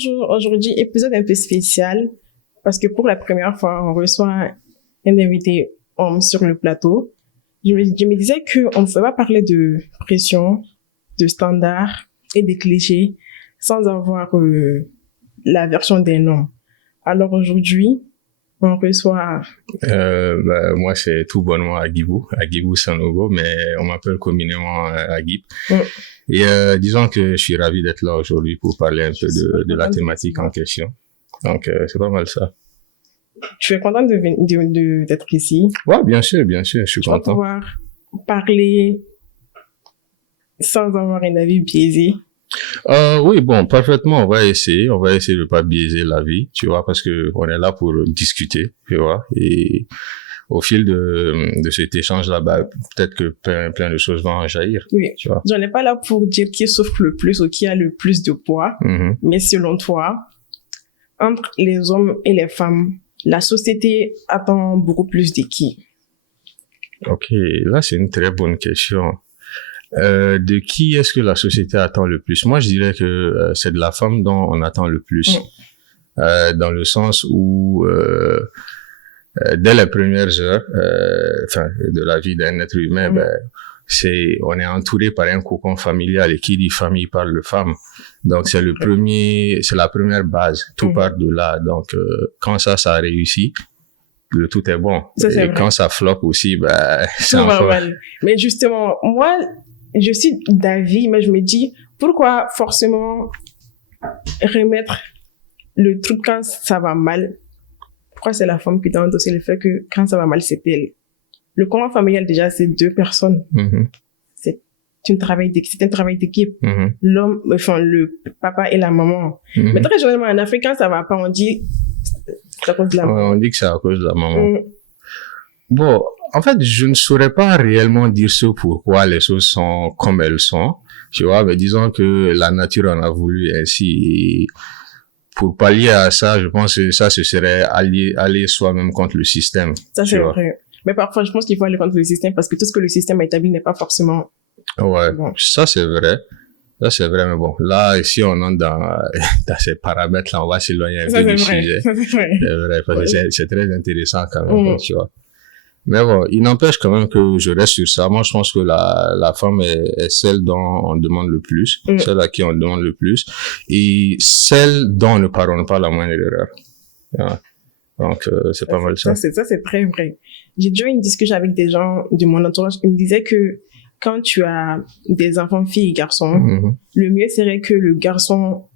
Bonjour, aujourd'hui, épisode un peu spécial parce que pour la première fois, on reçoit un invité homme sur le plateau. Je me disais qu'on ne pouvait pas parler de pression, de standards et des clichés sans avoir la version d'un homme. Alors aujourd'hui, on reçoit... moi, c'est tout bonnement Agibou Sanogo, mais on m'appelle communément Agib. Et disons que je suis ravi d'être là aujourd'hui pour parler un peu de la thématique en question. Donc, c'est pas mal ça. Tu es content d'être ici? Ouais, bien sûr, je suis content. Tu vas pouvoir parler sans avoir un avis biaisé. Oui, bon, parfaitement, on va essayer de pas biaiser la vie, tu vois, parce que on est là pour discuter, tu vois, et au fil de cet échange-là, peut-être que plein de choses vont en jaillir. Oui, tu vois. J'en ai pas là pour dire qui souffre le plus ou qui a le plus de poids, mais selon toi, entre les hommes et les femmes, la société attend beaucoup plus de qui? Ok, là c'est une très bonne question. De qui est-ce que la société attend le plus? Moi, je dirais que c'est de la femme dont on attend le plus, dans le sens où dès les premières heures, de la vie d'un être humain, on est entouré par un cocon familial, et qui dit famille parle de femme. Donc c'est la première base. Tout part de là. Donc quand ça réussit, le tout est bon. Ça, et quand ça floppe aussi, c'est encore mal. Mais justement, moi, je suis d'avis, mais je me dis, pourquoi forcément remettre le truc quand ça va mal? Pourquoi c'est la femme qui doit endosser le fait que quand ça va mal, c'est elle? Le cocon familial, déjà, c'est deux personnes. C'est un travail d'équipe. L'homme, enfin, le papa et la maman. Mais très généralement, en Afrique, quand ça va pas, on dit c'est à cause de la maman. On dit que c'est à cause de la maman. Bon, en fait, je ne saurais pas réellement dire ce pourquoi les choses sont comme elles sont. Tu vois, mais disons que la nature en a voulu ainsi. Et pour pallier à ça, je pense que ça, ce serait aller soi-même contre le système. Ça, c'est vrai. Mais parfois, je pense qu'il faut aller contre le système parce que tout ce que le système a établi n'est pas forcément... Ouais, bon. Ça, c'est vrai. Ça, c'est vrai, mais bon, là, si on entre dans ces paramètres-là, on va s'éloigner un peu du sujet. Ça, c'est vrai. C'est vrai, parce que c'est très intéressant quand même, tu vois. Mais bon, il n'empêche quand même que je reste sur ça. Moi, je pense que la femme est celle dont on demande le plus, celle à qui on demande le plus, et celle dont on ne pardonne pas la moindre erreur. Ouais. Donc, c'est pas mal ça. Ça, c'est très vrai. J'ai déjà eu une discussion avec des gens de mon entourage. Ils me disaient que quand tu as des enfants, filles et garçons, le mieux serait que le garçon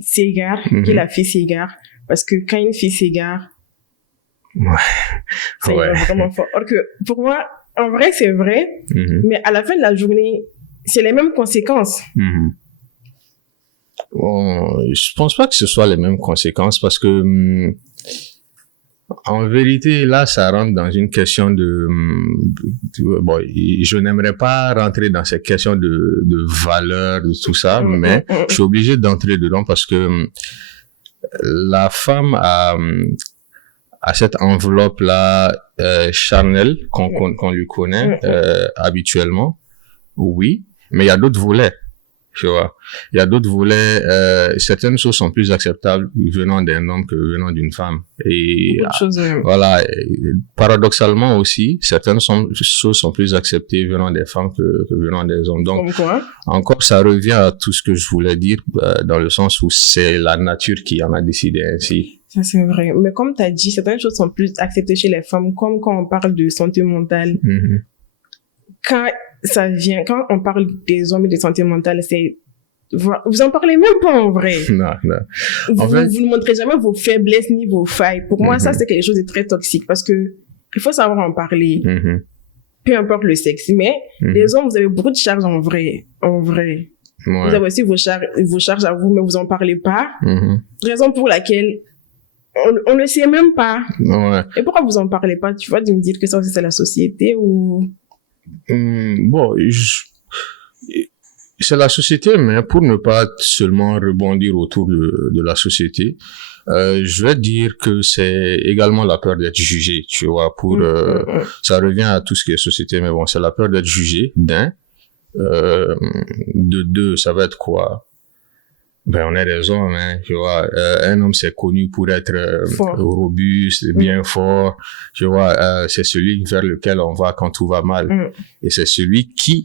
s'égare, que la fille s'égare. Parce que quand une fille s'égare, c'est vraiment fort. Or que, pour moi, en vrai, c'est vrai, mais à la fin de la journée, c'est les mêmes conséquences. Bon, je pense pas que ce soit les mêmes conséquences parce que, en vérité, là, ça rentre dans une question bon, je n'aimerais pas rentrer dans cette question de valeur, de tout ça, mais je suis obligé d'entrer dedans parce que la femme a cette enveloppe-là charnelle qu'on lui connaît habituellement, oui, mais il y a d'autres volets. Tu vois, il y a d'autres volets. Certaines choses sont plus acceptables venant d'un homme que venant d'une femme. Et voilà, paradoxalement aussi, certaines choses sont plus acceptées venant des femmes que venant des hommes. Donc, encore, ça revient à tout ce que je voulais dire, dans le sens où c'est la nature qui en a décidé ainsi. Ça, c'est vrai. Mais comme tu as dit, certaines choses sont plus acceptées chez les femmes, comme quand on parle de santé mentale. Quand on parle des hommes et de santé mentale, vous en parlez même pas en vrai. Non. Vous ne montrez jamais vos faiblesses ni vos failles. Pour moi, ça, c'est quelque chose de très toxique parce que il faut savoir en parler. Peu importe le sexe. Mais les hommes, vous avez beaucoup de charges en vrai. Ouais. Vous avez aussi vos charges à vous, mais vous en parlez pas. Raison pour laquelle on ne sait même pas. Et pourquoi vous en parlez pas? Tu vois, de me dire que ça aussi, c'est la société ou... Bon, c'est la société, mais pour ne pas seulement rebondir autour de la société, je vais dire que c'est également la peur d'être jugé, tu vois, ça revient à tout ce qui est société, mais bon, c'est la peur d'être jugé, d'un, de deux, ça va être quoi? Ben, on est des hommes, hein, tu vois. Un homme, c'est connu pour être Fort. robuste, bien fort. Tu vois, c'est celui vers lequel on va quand tout va mal. Et c'est celui qui,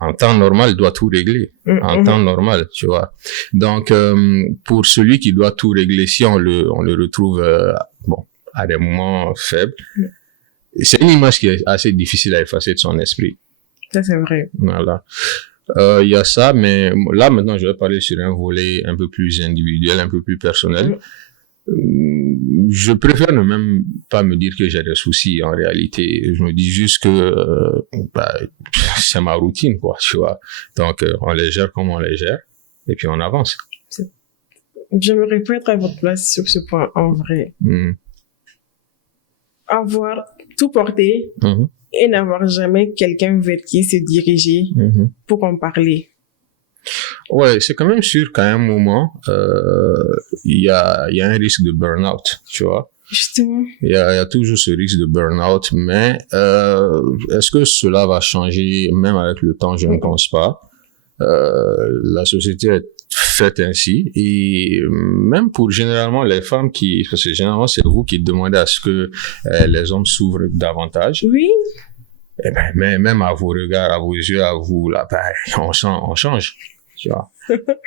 en temps normal, doit tout régler. En temps normal, tu vois. Donc, pour celui qui doit tout régler, si on le retrouve, à des moments faibles, c'est une image qui est assez difficile à effacer de son esprit. Ça, c'est vrai. Voilà. Il y a ça, mais là, maintenant, je vais parler sur un volet un peu plus individuel, un peu plus personnel. Je préfère ne même pas me dire que j'ai des soucis, en réalité. Je me dis juste que, c'est ma routine, quoi, tu vois. Donc, on les gère comme on les gère, et puis on avance. J'aimerais pas être à votre place sur ce point, en vrai. Avoir tout porté, et n'avoir jamais quelqu'un vers qui se diriger pour en parler. Ouais, c'est quand même sûr qu'à un moment, il y a un risque de burn-out, tu vois. Justement. Il y a toujours ce risque de burn-out, mais est-ce que cela va changer même avec le temps? Je ne pense pas. La société est faite ainsi, et même pour généralement les femmes parce que généralement c'est vous qui demandez à ce que les hommes s'ouvrent davantage. Oui. Eh ben, mais même à vos regards, à vos yeux, à vous, là, on change, tu vois.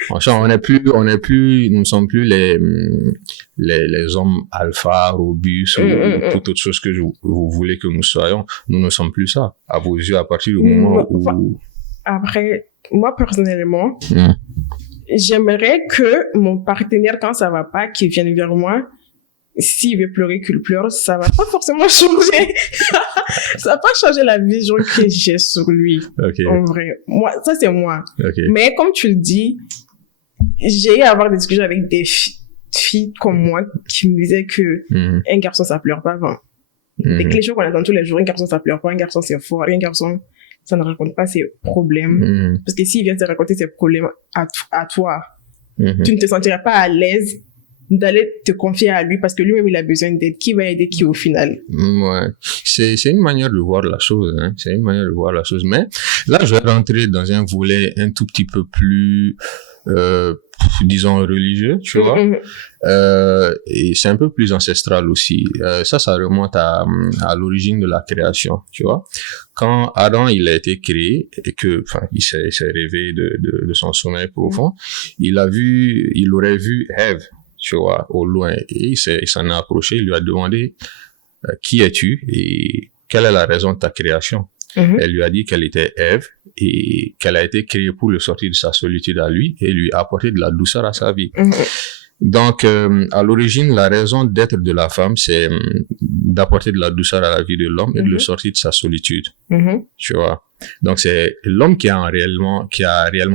On change, nous ne sommes plus les hommes alpha, robustes, ou toute autre chose que vous voulez que nous soyons. Nous ne sommes plus ça. À vos yeux, à partir du moment où... Après, moi, personnellement, j'aimerais que mon partenaire, quand ça va pas, qu'il vienne vers moi. S'il veut pleurer, qu'il pleure, ça va pas forcément changer. Ça va pas changer la vision que j'ai sur lui. Okay. En vrai. Moi, ça, c'est moi. Okay. Mais comme tu le dis, j'ai eu à avoir des discussions avec des filles comme moi qui me disaient que un garçon, ça pleure pas. Enfin, des clichés qu'on entend tous les jours, un garçon, ça pleure pas, un garçon, c'est fort, un garçon, ça ne raconte pas ses problèmes. Parce que s'il vient te raconter ses problèmes à toi, tu ne te sentiras pas à l'aise d'aller te confier à lui parce que lui-même il a besoin d'aide. Qui va aider qui au final? Ouais, c'est une manière de voir la chose, hein. C'est une manière de voir la chose. Mais là, je vais rentrer dans un volet un tout petit peu plus, disons, religieux, tu vois. Et c'est un peu plus ancestral aussi. Ça remonte à l'origine de la création, tu vois. Quand Adam, il a été créé et que, il s'est réveillé de son sommeil profond, il aurait vu Ève, tu vois, au loin, et il s'en est approché, il lui a demandé qui es-tu et quelle est la raison de ta création. Elle lui a dit qu'elle était Ève et qu'elle a été créée pour le sortir de sa solitude à lui et lui apporter de la douceur à sa vie. Donc, à l'origine, la raison d'être de la femme, c'est d'apporter de la douceur à la vie de l'homme et de le sortir de sa solitude. Tu vois. Donc, c'est l'homme qui a réellement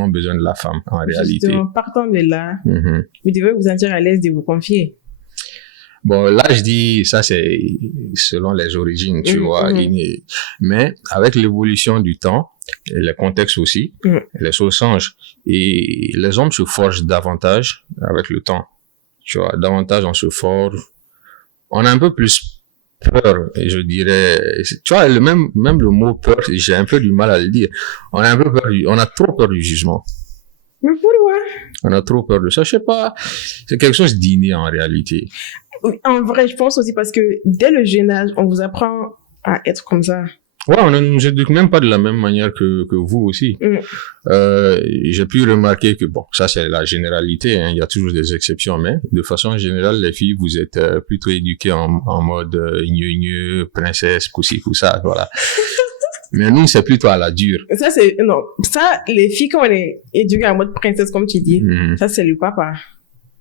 besoin de la femme, en réalité. Justement, partant de là, vous devez vous sentir à l'aise de vous confier. Bon, là, je dis, ça, c'est selon les origines, tu vois. Mais avec l'évolution du temps, et le contexte aussi, les choses changent. Et les hommes se forgent davantage avec le temps. Tu vois, davantage on se forge. On a un peu plus peur, et je dirais, tu vois, même le mot peur, j'ai un peu du mal à le dire. On a trop peur du jugement. Mais pourquoi? On a trop peur de ça, je sais pas. C'est quelque chose d'inné en réalité. En vrai, je pense aussi parce que dès le jeune âge, on vous apprend à être comme ça. Ouais, on ne nous éduque même pas de la même manière que vous aussi. J'ai pu remarquer que, bon, ça c'est la généralité, hein, il y a toujours des exceptions, mais de façon générale, les filles, vous êtes plutôt éduquées en mode gneu, princesse, poussi, ça, voilà. Mais nous, c'est plutôt à la dure. Ça, les filles, quand on est éduquées en mode princesse, comme tu dis, ça c'est le papa.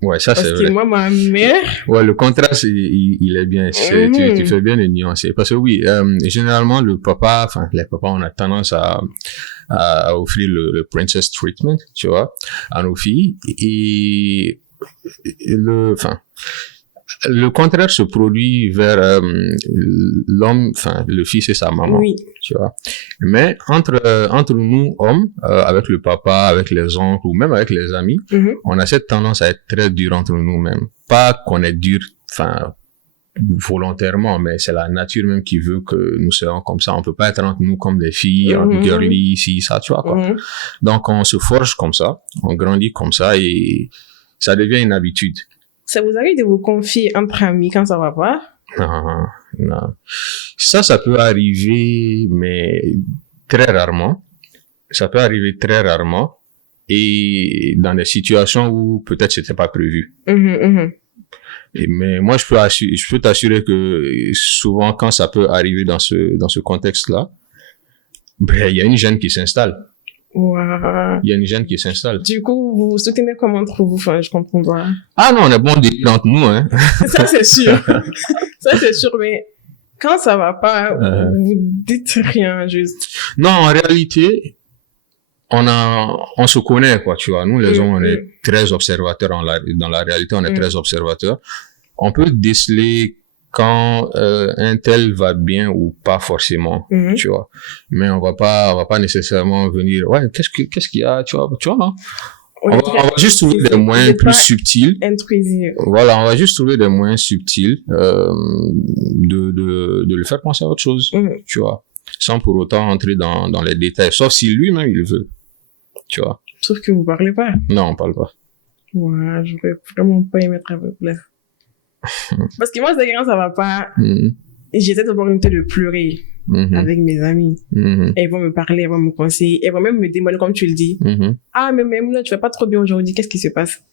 Ouais, ça c'est vrai. Parce que moi, ma mère... Ouais, le contraste, il est bien. Tu fais bien de nuancer. Parce que oui, généralement, les papas, on a tendance à offrir le princess treatment, tu vois, à nos filles. Et le contraire se produit vers l'homme, le fils et sa maman, oui. Tu vois. Mais entre nous hommes, avec le papa, avec les oncles ou même avec les amis, on a cette tendance à être très dur entre nous-mêmes. Pas qu'on est dur, volontairement, mais c'est la nature même qui veut que nous soyons comme ça. On peut pas être entre nous comme des filles, en girly, ici, ça, tu vois, quoi. Donc, on se forge comme ça, on grandit comme ça et ça devient une habitude. Ça vous arrive de vous confier entre amis quand ça va pas? Non. Ça peut arriver, mais très rarement. Ça peut arriver très rarement et dans des situations où peut-être c'était pas prévu. Mais moi, je peux t'assurer que souvent, quand ça peut arriver dans ce contexte-là, ben, il y a une gêne qui s'installe. Wow. Il y a une gêne qui s'installe. Du coup, vous vous soutenez comment entre vous? Enfin, je comprends pas. Ah non, on est bon délire entre nous, hein. Ça, c'est sûr. Ça, c'est sûr, mais quand ça va pas, vous dites rien, juste. Non, en réalité, on se connaît, quoi, tu vois. Nous, les hommes, on est très observateurs dans la réalité, on est très observateurs. On peut déceler quand un tel va bien ou pas forcément, tu vois. Mais on va pas nécessairement venir, ouais, qu'est-ce qu'il y a, tu vois, non? On va juste trouver des moyens plus subtils. Intrusif. Voilà, on va juste trouver des moyens subtils de le faire penser à autre chose, tu vois, sans pour autant entrer dans les détails, sauf si lui-même il veut, tu vois. Sauf que vous parlez pas. Non, on parle pas. Ouais, j'aurais vraiment pas aimé être à votre place. Parce que moi, c'est quand ça va pas, j'ai cette opportunité de pleurer avec mes amis. Elles vont me parler, elles vont me conseiller, elles vont même me demander, comme tu le dis. Ah, mais même là, tu vas pas trop bien aujourd'hui, qu'est-ce qui se passe?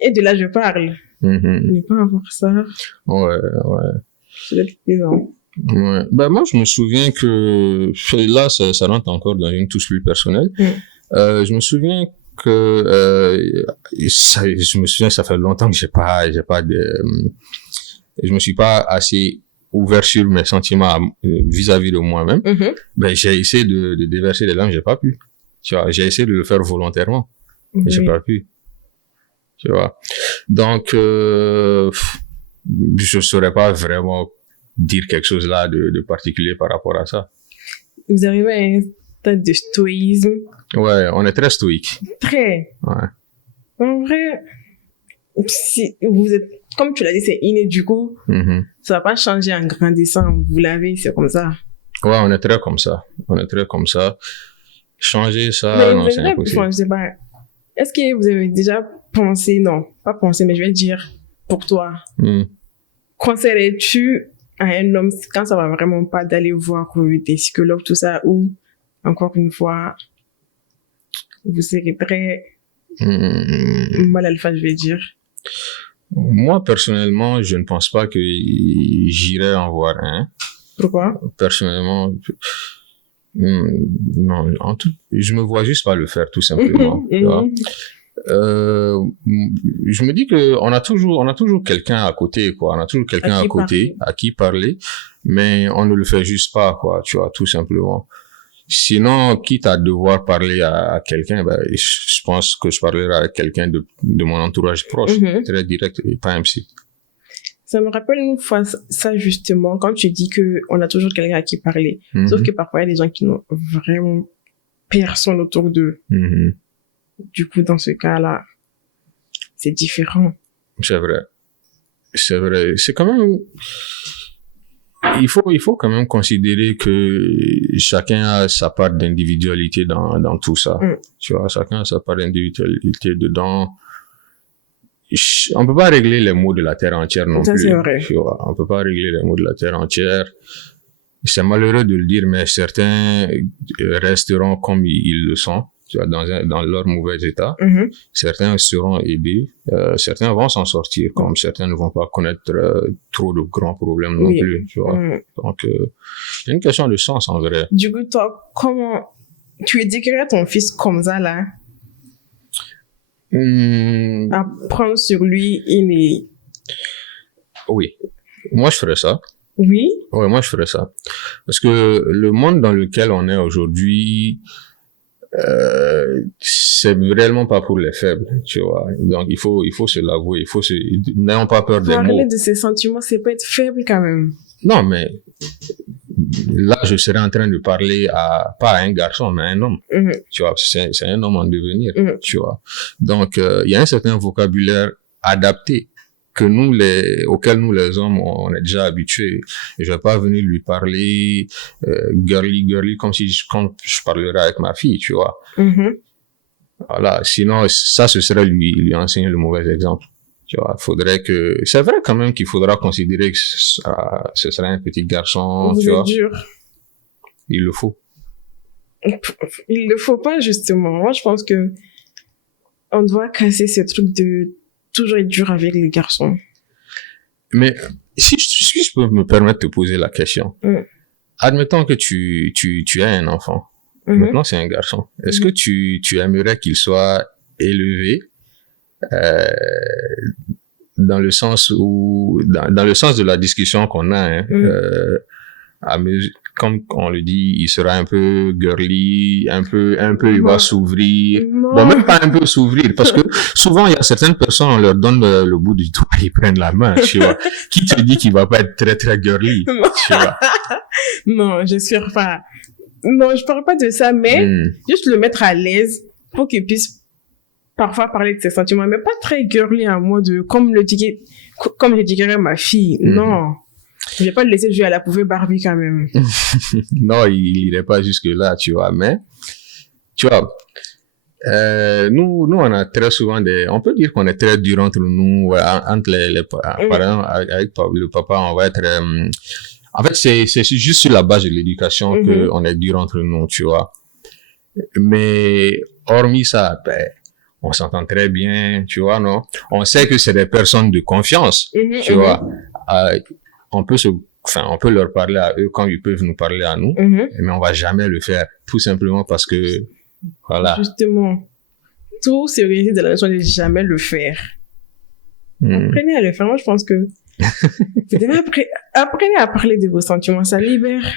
Et de là, je parle. Ne pas avoir ça. Ouais. C'est d'être plaisant. Ouais. Ben, moi, je me souviens que, là, ça rentre encore dans une touche plus personnelle. Je me souviens que ça fait longtemps que je me suis pas assez ouvert sur mes sentiments vis-à-vis de moi-même. Ben j'ai essayé de déverser les larmes, j'ai pas pu. Tu vois, j'ai essayé de le faire volontairement, mais j'ai pas pu. Tu vois. Donc je saurais pas vraiment dire quelque chose là de particulier par rapport à ça. Vous arrivez à un stade de stoïsme. Ouais, on est très stoïque. Très. Ouais. En vrai, si vous êtes, comme tu l'as dit, c'est inné, du coup, ça va pas changer en grandissant. Vous l'avez, c'est comme ça. Ouais, on est très comme ça. Changer ça, mais non, c'est impossible. Enfin, je sais pas. Est-ce que vous avez déjà pensé, non, pas pensé, mais je vais dire, pour toi, conseillerais-tu à un homme, quand ça va vraiment pas, d'aller voir des psychologues, tout ça, ou, encore une fois, vous serez très mal alpha, je vais dire. Moi, personnellement, je ne pense pas que j'irai en voir un. Pourquoi? Personnellement, non, je me vois juste pas le faire, tout simplement. Je me dis que on a toujours quelqu'un à côté, quoi. On a toujours quelqu'un à côté à qui parler, mais on ne le fait juste pas, quoi, tu vois, tout simplement. Sinon, quitte à devoir parler à quelqu'un, ben, je pense que je parlerai avec quelqu'un de mon entourage proche, très direct, et pas un psy. Ça me rappelle une fois ça, justement, quand tu dis que on a toujours quelqu'un à qui parler. Sauf que parfois, il y a des gens qui n'ont vraiment personne autour d'eux. Du coup, dans ce cas-là, c'est différent. C'est vrai. C'est quand même, il faut quand même considérer que chacun a sa part d'individualité dans tout ça. Tu vois, chacun a sa part d'individualité dedans. On peut pas régler les maux de la terre entière non plus. C'est vrai. Tu vois, on peut pas régler les maux de la terre entière. C'est malheureux de le dire, mais certains resteront comme ils le sont, tu vois, dans leur mauvais état. Certains seront aidés, certains vont s'en sortir, comme certains ne vont pas connaître trop de grands problèmes non plus, tu vois. Donc, c'est une question de sens, en vrai. Du coup, toi, comment tu éduquerais ton fils comme ça, là? Apprendre sur lui, Oui. Moi, je ferais ça. Oui? Ouais, moi, je ferais ça. Parce que le monde dans lequel on est aujourd'hui, c'est réellement pas pour les faibles, tu vois. Donc, il faut se l'avouer, n'ayons pas peur des mots. Parler de ses sentiments, c'est pas être faible quand même. Non, mais là, je serais en train de parler pas à un garçon, mais à un homme. Tu vois, c'est un homme en devenir, tu vois. Donc, il y a un certain vocabulaire adapté auxquels nous les hommes on est déjà habitués. Et je vais pas venir lui parler girly comme je parlerais avec ma fille, tu vois. Voilà, sinon ça ce serait lui enseigner le mauvais exemple. Tu vois, c'est vrai quand même qu'il faudra considérer que ce serait un petit garçon, Vous tu êtes vois. dur. Il le faut. Il le faut pas, justement. Moi, je pense que on doit casser ce truc de toujours être dur avec les garçons. Mais si je peux me permettre de te poser la question. Admettons que tu as un enfant. Maintenant, c'est un garçon. Est-ce que tu aimerais qu'il soit élevé dans le sens de la discussion qu'on a, comme on le dit, il sera un peu girly, un peu, il va s'ouvrir. Bon, même pas un peu s'ouvrir, parce que souvent, il y a certaines personnes, on leur donne le bout du doigt, ils prennent la main, tu vois. Qui te dit qu'il va pas être très, très girly, tu vois. Non, j'espère pas. Non, je parle pas de ça, mais juste le mettre à l'aise pour qu'il puisse parfois parler de ses sentiments, mais pas très girly à moi comme je dirais ma fille. Non. Je vais pas le laisser jouer à la poupée Barbie quand même. Non, il irait pas jusque là, tu vois, mais, tu vois, nous, on a très souvent on peut dire qu'on est très dur entre nous, entre les parents, avec le papa, on va être, en fait, c'est juste sur la base de l'éducation qu'on est dur entre nous, tu vois. Mais, hormis ça, on s'entend très bien, tu vois, non? On sait que c'est des personnes de confiance, tu vois. On peut leur parler à eux comme ils peuvent nous parler à nous, mais on va jamais le faire, tout simplement parce que, voilà. Justement, tout se réside dans la notion de jamais le faire. Apprenez à le faire. Moi, je pense que apprenez à parler de vos sentiments, ça libère.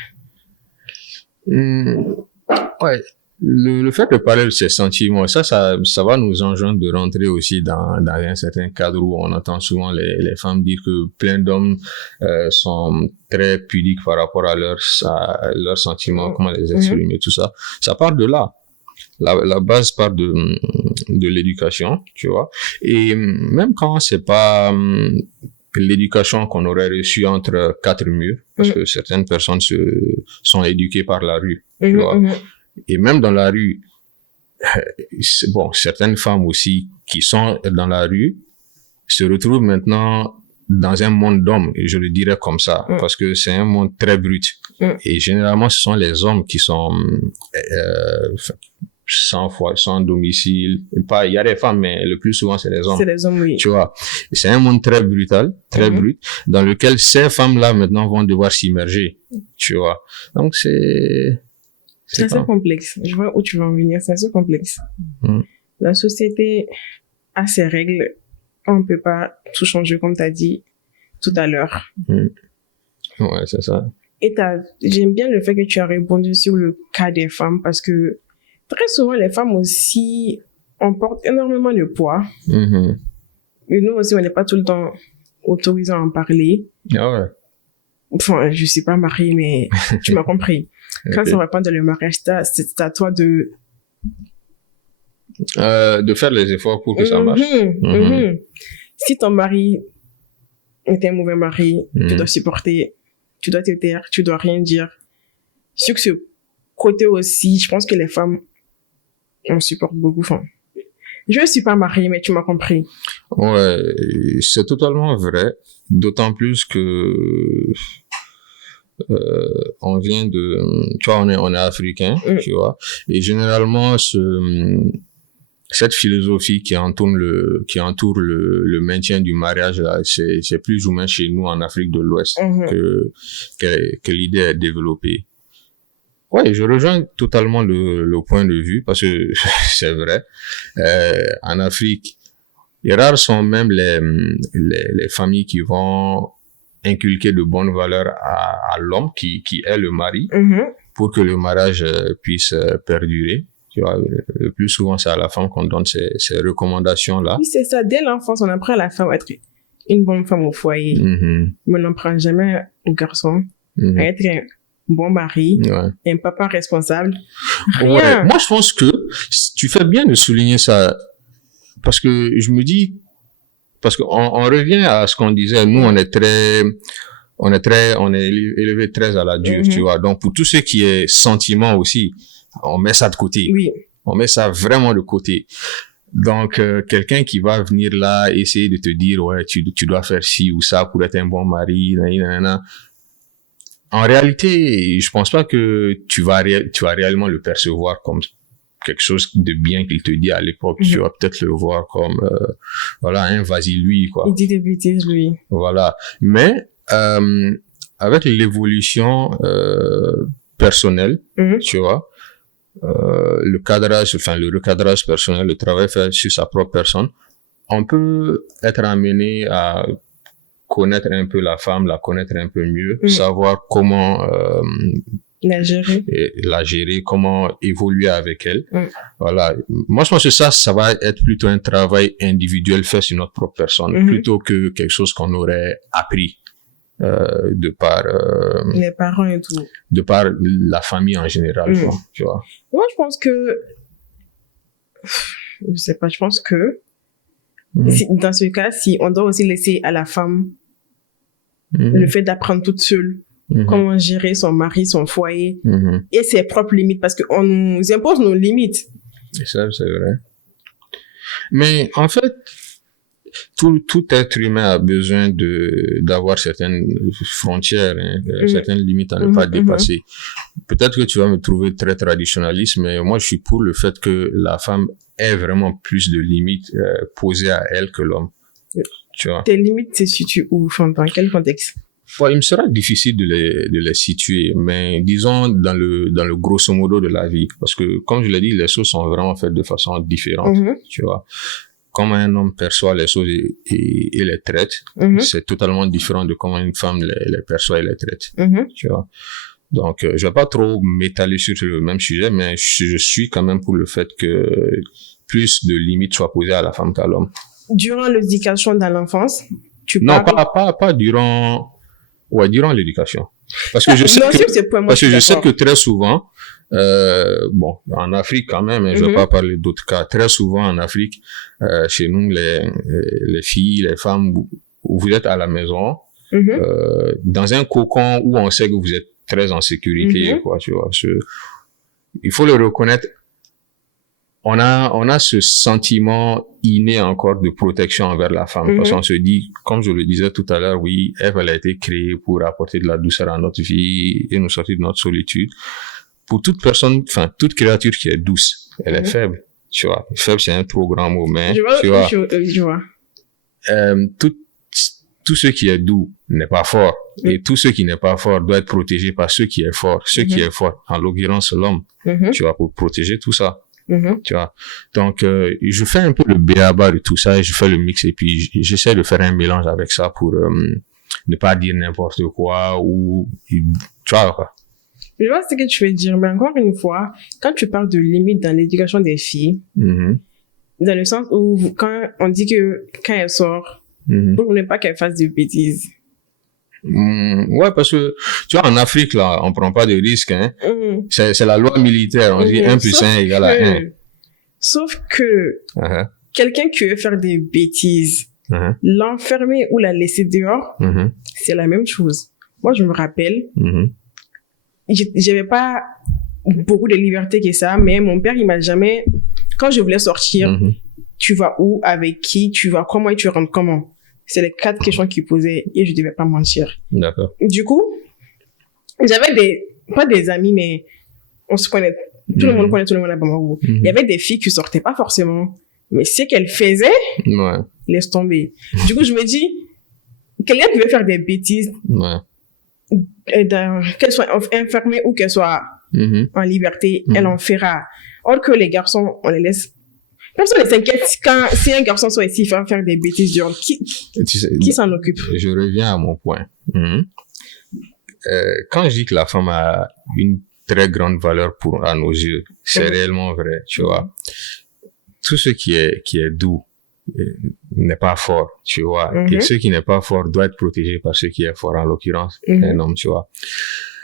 Ouais. Le fait de parler de ses sentiments, ça va nous enjoindre de rentrer aussi dans un certain cadre où on entend souvent les femmes dire que plein d'hommes sont très pudiques par rapport à leurs sentiments, comment les exprimer, tout ça. Ça part de là. La base part de l'éducation, tu vois. Et même quand c'est pas l'éducation qu'on aurait reçue entre quatre murs, parce que certaines personnes sont éduquées par la rue, tu vois. Et même dans la rue, bon, certaines femmes aussi qui sont dans la rue se retrouvent maintenant dans un monde d'hommes, et je le dirais comme ça, parce que c'est un monde très brut. Et généralement, ce sont les hommes qui sont sans domicile. Il y a des femmes, mais le plus souvent, c'est les hommes. C'est les hommes, oui. Tu vois, c'est un monde très brutal, très brut, dans lequel ces femmes-là maintenant vont devoir s'immerger. Tu vois, donc c'est assez complexe. Je vois où tu veux en venir. C'est assez complexe. La société a ses règles. On ne peut pas tout changer, comme tu as dit tout à l'heure. Ouais, c'est ça. Et j'aime bien le fait que tu as répondu sur le cas des femmes, parce que très souvent, les femmes aussi, on porte énormément de poids. Et nous aussi, on n'est pas tout le temps autorisés à en parler. Ah ouais. Enfin, je suis pas mariée, mais tu m'as compris. Quand ça va pas dans le mariage, c'est à toi de faire les efforts pour que ça marche. Si ton mari est un mauvais mari, tu dois supporter, tu dois te taire, tu dois rien dire. Sur ce côté aussi, je pense que les femmes, on supporte beaucoup. Enfin, je suis pas mariée, mais tu m'as compris. Ouais, c'est totalement vrai. D'autant plus que on vient de, tu vois, on est africain, tu vois, et généralement cette philosophie qui entoure le maintien du mariage là, c'est plus ou moins chez nous en Afrique de l'Ouest que l'idée est développée. Ouais, je rejoins totalement le point de vue, parce que c'est vrai. En Afrique, les rares sont même les familles qui vont inculquer de bonnes valeurs à l'homme qui est le mari, pour que le mariage puisse perdurer. Tu vois, le plus souvent, c'est à la femme qu'on donne ces recommandations-là. Oui, c'est ça. Dès l'enfance, on apprend à la femme à être une bonne femme au foyer. Mais on n'apprend jamais au garçon à être un bon mari, un papa responsable. Rien. Ouais. Moi, je pense que tu fais bien de souligner ça, parce que je me dis, parce qu'on revient à ce qu'on disait, nous, on est élevé très à la dure, tu vois. Donc, pour tout ce qui est sentiment aussi, on met ça de côté. Oui. On met ça vraiment de côté. Donc, quelqu'un qui va venir là, essayer de te dire, ouais, tu dois faire ci ou ça pour être un bon mari, nanana. En réalité, je pense pas que tu vas réellement le percevoir comme quelque chose de bien qu'il te dit à l'époque. Tu vas peut-être le voir comme, voilà, hein, vas-y lui, quoi. Il dit des bêtises, lui. Voilà. Mais, avec l'évolution, personnelle, tu vois, le recadrage personnel, le travail fait sur sa propre personne, on peut être amené à connaître un peu la femme, la connaître un peu mieux, savoir comment la gérer, comment évoluer avec elle. Voilà. Moi, je pense que ça va être plutôt un travail individuel fait sur notre propre personne, plutôt que quelque chose qu'on aurait appris de par les parents et tout, de par la famille en général, quoi, tu vois. Moi, je pense que dans ce cas, si on doit aussi laisser à la femme le fait d'apprendre toute seule comment gérer son mari, son foyer et ses propres limites, parce qu'on nous impose nos limites. Ça, c'est vrai. Mais en fait, tout être humain a besoin d'avoir certaines frontières, hein, certaines limites à ne pas dépasser. Peut-être que tu vas me trouver très traditionnaliste, mais moi, je suis pour le fait que la femme ait vraiment plus de limites posées à elle que l'homme. Tu vois. Tes limites se situent où? Dans quel contexte? Ouais, il me sera difficile de les situer, mais disons dans le grosso modo de la vie. Parce que, comme je l'ai dit, les choses sont vraiment faites de façon différente, tu vois. Comment un homme perçoit les choses et les traite, c'est totalement différent de comment une femme les perçoit et les traite, tu vois. Donc, je vais pas trop m'étaler sur le même sujet, mais je suis quand même pour le fait que plus de limites soient posées à la femme qu'à l'homme. Durant l'éducation dans l'enfance, non, pas durant l'éducation. Parce que je sais que très souvent, bon, en Afrique quand même, hein, je vais pas parler d'autres cas. Très souvent en Afrique, chez nous, les filles, les femmes, vous êtes à la maison, dans un cocon où on sait que vous êtes très en sécurité, quoi, tu vois. Il faut le reconnaître. On a ce sentiment inné encore de protection envers la femme, parce qu'on se dit, comme je le disais tout à l'heure, oui, Ève, elle a été créée pour apporter de la douceur à notre vie et nous sortir de notre solitude. Pour toute personne, enfin, toute créature qui est douce, elle est faible, tu vois. Faible, c'est un trop grand mot, mais, tu vois. Tout ce qui est doux n'est pas fort. Et tout ce qui n'est pas fort doit être protégé par ce qui est fort. Ce qui est fort, en l'occurrence, l'homme, tu vois, pour protéger tout ça. Tu vois. Donc, je fais un peu le b.a.-ba de tout ça et je fais le mix et puis j'essaie de faire un mélange avec ça pour ne pas dire n'importe quoi ou, tu vois, quoi. Je vois ce que tu veux dire, mais encore une fois, quand tu parles de limites dans l'éducation des filles, dans le sens où quand on dit que quand elles sortent, pour ne pas qu'elles fassent des bêtises. Ouais, parce que, tu vois, en Afrique, là, on prend pas de risques, hein. C'est la loi militaire, on dit 1 plus 1 égale à 1. Sauf que, quelqu'un qui veut faire des bêtises, l'enfermer ou la laisser dehors, c'est la même chose. Moi, je me rappelle, j'avais pas beaucoup de liberté que ça, mais mon père, il m'a jamais, quand je voulais sortir, tu vas où, avec qui, tu vas comment et tu rentres comment. C'est les 4 questions qu'il posait et je devais pas mentir. D'accord. Du coup, j'avais pas des amis, mais on se connaît. Tout le monde connaît tout le monde à Bamako. Il y avait des filles qui sortaient pas forcément, mais ce qu'elles faisaient, laisse tomber. Du coup, je me dis, quelqu'un qui veut faire des bêtises, qu'elle soit enfermée ou qu'elle soit en liberté, elle en fera. Or que les garçons, on les laisse. Personne ne s'inquiète si un garçon soit ici, il va faire des bêtises dehors. Qui s'en occupe? Je reviens à mon point. Quand je dis que la femme a une très grande valeur à nos yeux, c'est réellement vrai, tu vois. Tout ce qui est doux n'est pas fort, tu vois. Et ce qui n'est pas fort doit être protégé par ce qui est fort, en l'occurrence, un homme, tu vois.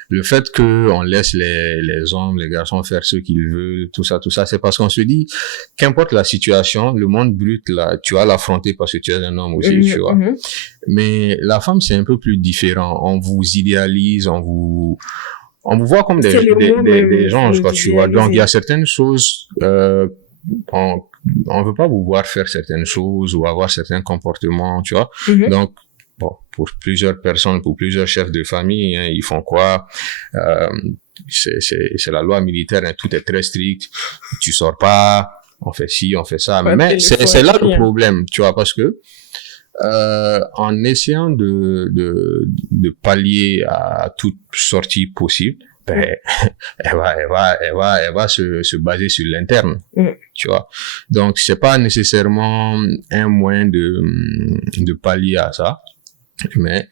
le fait que on laisse les hommes, les garçons faire ce qu'ils veulent, tout ça, c'est parce qu'on se dit, qu'importe la situation, le monde brut, là, tu vas l'affronter parce que tu es un homme aussi, tu vois. Mais la femme, c'est un peu plus différent. On vous idéalise, on vous voit comme des gens, quoi, tu vois. Donc, il y a certaines choses, on veut pas vous voir faire certaines choses ou avoir certains comportements, tu vois. Donc, bon, pour plusieurs personnes, pour plusieurs chefs de famille, hein, ils font quoi? C'est la loi militaire, hein, tout est très strict. Tu sors pas, on fait ci, on fait ça. Ouais, mais c'est là le problème, tu vois, parce que en essayant de pallier à toute sortie possible, ben, elle va se baser sur l'interne, tu vois. Donc, c'est pas nécessairement un moyen de pallier à ça, mais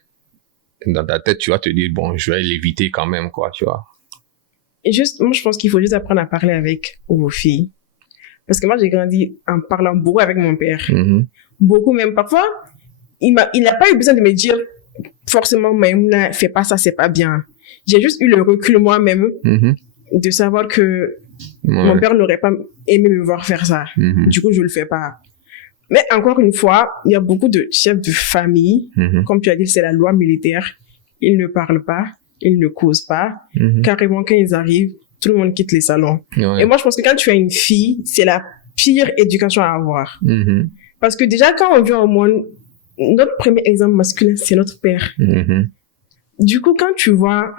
dans ta tête, tu vas te dire, bon, je vais l'éviter quand même, quoi, tu vois. Et juste, moi, je pense qu'il faut juste apprendre à parler avec vos filles. Parce que moi, j'ai grandi en parlant beaucoup avec mon père. Beaucoup, même parfois, il n'a pas eu besoin de me dire, forcément, Maïmouna, fais pas ça, c'est pas bien. J'ai juste eu le recul moi-même de savoir que mon père n'aurait pas aimé me voir faire ça. Du coup, je le fais pas. Mais encore une fois, il y a beaucoup de chefs de famille, comme tu as dit, c'est la loi militaire. Ils ne parlent pas, ils ne causent pas. Carrément, quand ils arrivent, tout le monde quitte les salons. Et moi, je pense que quand tu as une fille, c'est la pire éducation à avoir. Parce que déjà, quand on vient au monde, notre premier exemple masculin, c'est notre père. Du coup, quand tu vois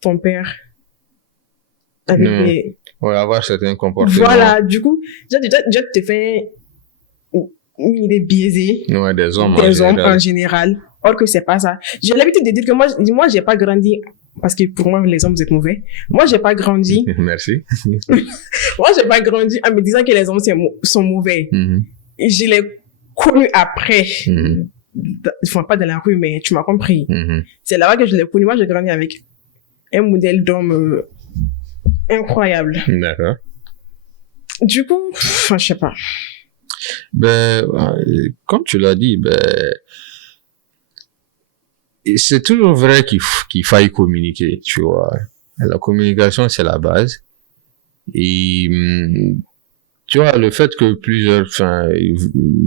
ton père avec avoir certains comportements. Voilà, du coup, déjà tu te fais une idée biaisée des hommes en général. Or que c'est pas ça. J'ai l'habitude de dire que moi, j'ai pas grandi, parce que pour moi, les hommes, vous êtes mauvais. Moi, j'ai pas grandi. Merci. Moi, j'ai pas grandi en me disant que les hommes sont mauvais. Et je l'ai connu après. Enfin, pas dans la rue, mais tu m'as compris. C'est là-bas que je l'ai connu. Moi, j'ai grandi avec un modèle d'homme incroyable. D'accord. Du coup, enfin, je sais pas. Ben, comme tu l'as dit, ben, c'est toujours vrai qu'il faille communiquer, tu vois. La communication, c'est la base. Et, tu vois, le fait que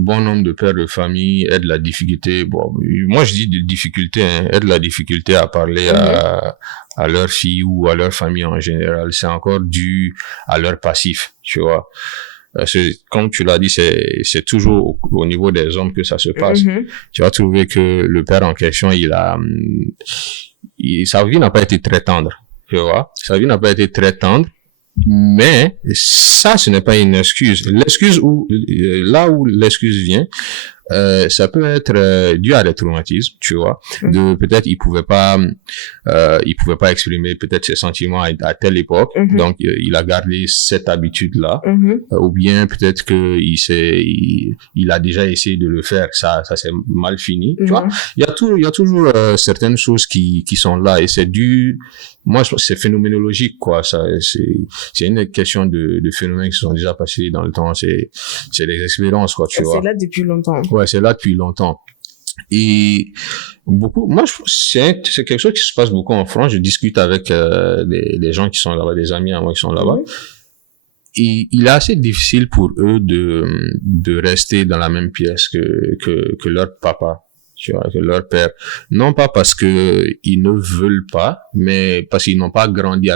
bon nombre de pères de famille aient de la difficulté, bon, moi je dis de difficulté, hein, aient de la difficulté à parler à leur fille ou à leur famille en général, c'est encore dû à leur passif, tu vois. Comme tu l'as dit, c'est toujours au niveau des hommes que ça se passe. Tu vas trouver que le père en question, sa vie n'a pas été très tendre, tu vois. Sa vie n'a pas été très tendre. Mais ça, ce n'est pas une excuse. L'excuse là où l'excuse vient, ça peut être dû à des traumatismes, tu vois. Peut-être il pouvait pas exprimer peut-être ses sentiments à telle époque, donc il a gardé cette habitude-là, ou bien peut-être que il a déjà essayé de le faire, ça s'est mal fini, tu vois. Il y a toujours certaines choses qui sont là et c'est dû. Moi, je pense que c'est phénoménologique, quoi. C'est une question de phénomènes qui sont déjà passés dans le temps. C'est des expériences, quoi, tu vois. C'est là depuis longtemps. Ouais, c'est là depuis longtemps. Et moi, c'est quelque chose qui se passe beaucoup en France. Je discute avec des gens qui sont là-bas, des amis à moi qui sont là-bas. Et il est assez difficile pour eux de rester dans la même pièce que leur papa. Tu vois, que leur père, non pas parce que ils ne veulent pas, mais parce qu'ils n'ont pas grandi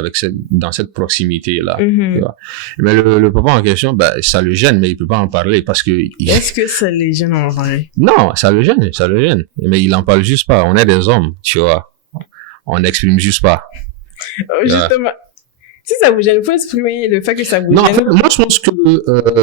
dans cette proximité-là. Tu vois. Mais le papa en question, ben, ça le gêne, mais il peut pas en parler parce que... Est-ce que ça les gêne en vrai? Non, ça le gêne. Mais il en parle juste pas. On est des hommes, tu vois. On n'exprime juste pas. Justement. Si ça vous gêne, il faut exprimer le fait que ça vous gêne. Non, en fait, moi, je pense que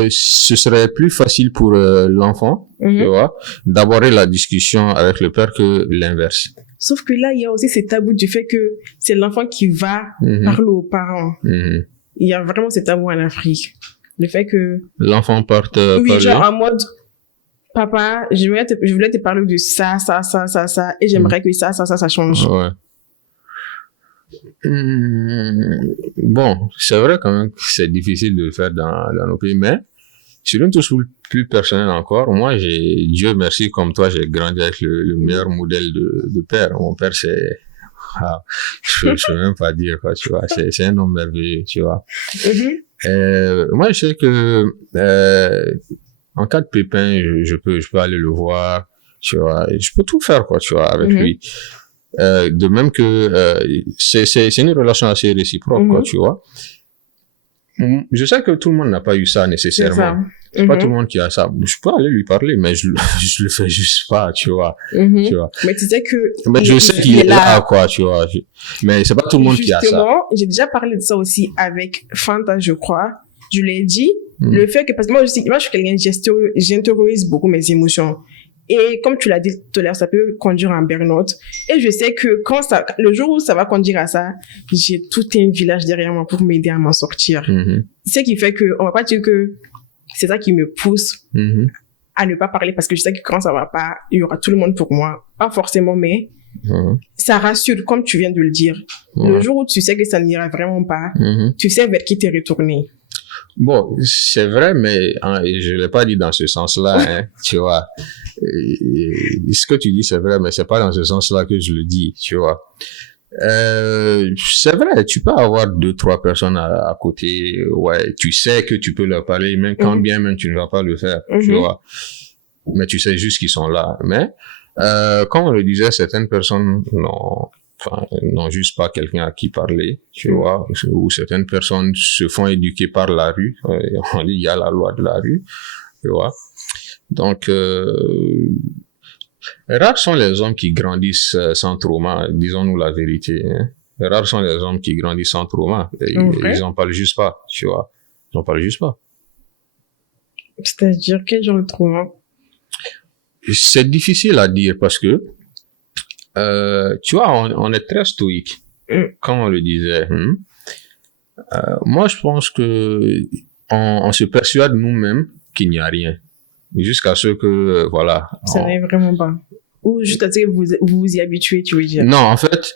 ce serait plus facile pour l'enfant, tu vois, d'aborder la discussion avec le père que l'inverse. Sauf que là, il y a aussi ce tabou du fait que c'est l'enfant qui va parler aux parents. Il y a vraiment ce tabou en Afrique. Le fait que... L'enfant parte oui, parler. genre en mode... Papa, je voulais te parler de ça, et j'aimerais que ça change. Ouais. Bon, c'est vrai quand même que c'est difficile de le faire dans nos pays, mais sur une touche plus personnelle encore, moi, Dieu merci, comme toi, j'ai grandi avec le meilleur modèle de père. Mon père, je peux même pas dire, quoi, tu vois. C'est un homme merveilleux, tu vois. Moi, je sais que, en cas de pépin, je peux aller le voir, tu vois. Je peux tout faire, quoi, tu vois, avec lui. De même que, c'est une relation assez réciproque, quoi, tu vois. Je sais que tout le monde n'a pas eu ça nécessairement. C'est pas tout le monde qui a ça. Je peux aller lui parler, mais je le fais juste pas, tu vois. Tu vois. Mais tu sais que... Mais je sais qu'il est là, quoi, tu vois. Mais c'est pas tout le monde qui a ça. Justement, j'ai déjà parlé de ça aussi avec Fanta, je crois. Je lui ai dit, le fait que... Parce que moi, je suis quelqu'un, j'intériorise beaucoup mes émotions. Et comme tu l'as dit tout à l'heure, ça peut conduire à un burn-out. Et je sais que le jour où ça va conduire à ça, j'ai tout un village derrière moi pour m'aider à m'en sortir. Ce qui fait que, on va pas dire que c'est ça qui me pousse à ne pas parler, parce que je sais que quand ça va pas, il y aura tout le monde pour moi. Pas forcément, mais ça rassure, comme tu viens de le dire. Le jour où tu sais que ça n'ira vraiment pas, tu sais vers qui t'es retourné. Bon, c'est vrai, mais je l'ai pas dit dans ce sens-là, hein, tu vois. Ce que tu dis, c'est vrai, mais c'est pas dans ce sens-là que je le dis, tu vois. C'est vrai, tu peux avoir 2-3 personnes à côté, ouais, tu sais que tu peux leur parler, même quand bien même tu ne vas pas le faire, tu vois. Mais tu sais juste qu'ils sont là. Mais, comme on le disait, certaines personnes n'ont juste pas quelqu'un à qui parler, tu vois, ou certaines personnes se font éduquer par la rue. On dit, il y a la loi de la rue, tu vois. Donc, rares sont les hommes qui grandissent sans trauma, disons-nous la vérité. Hein. Rares sont les hommes qui grandissent sans trauma. Ils n'en parlent juste pas, tu vois. Ils n'en parlent juste pas. C'est-à-dire, quel genre de trauma? C'est difficile à dire parce que, tu vois, on est très stoïque, comme on le disait. Moi, je pense que on se persuade nous-mêmes qu'il n'y a rien. Jusqu'à ce que, voilà. Ça n'est vraiment pas. Ou juste à dire que vous vous y habituez, tu veux dire. Non, en fait,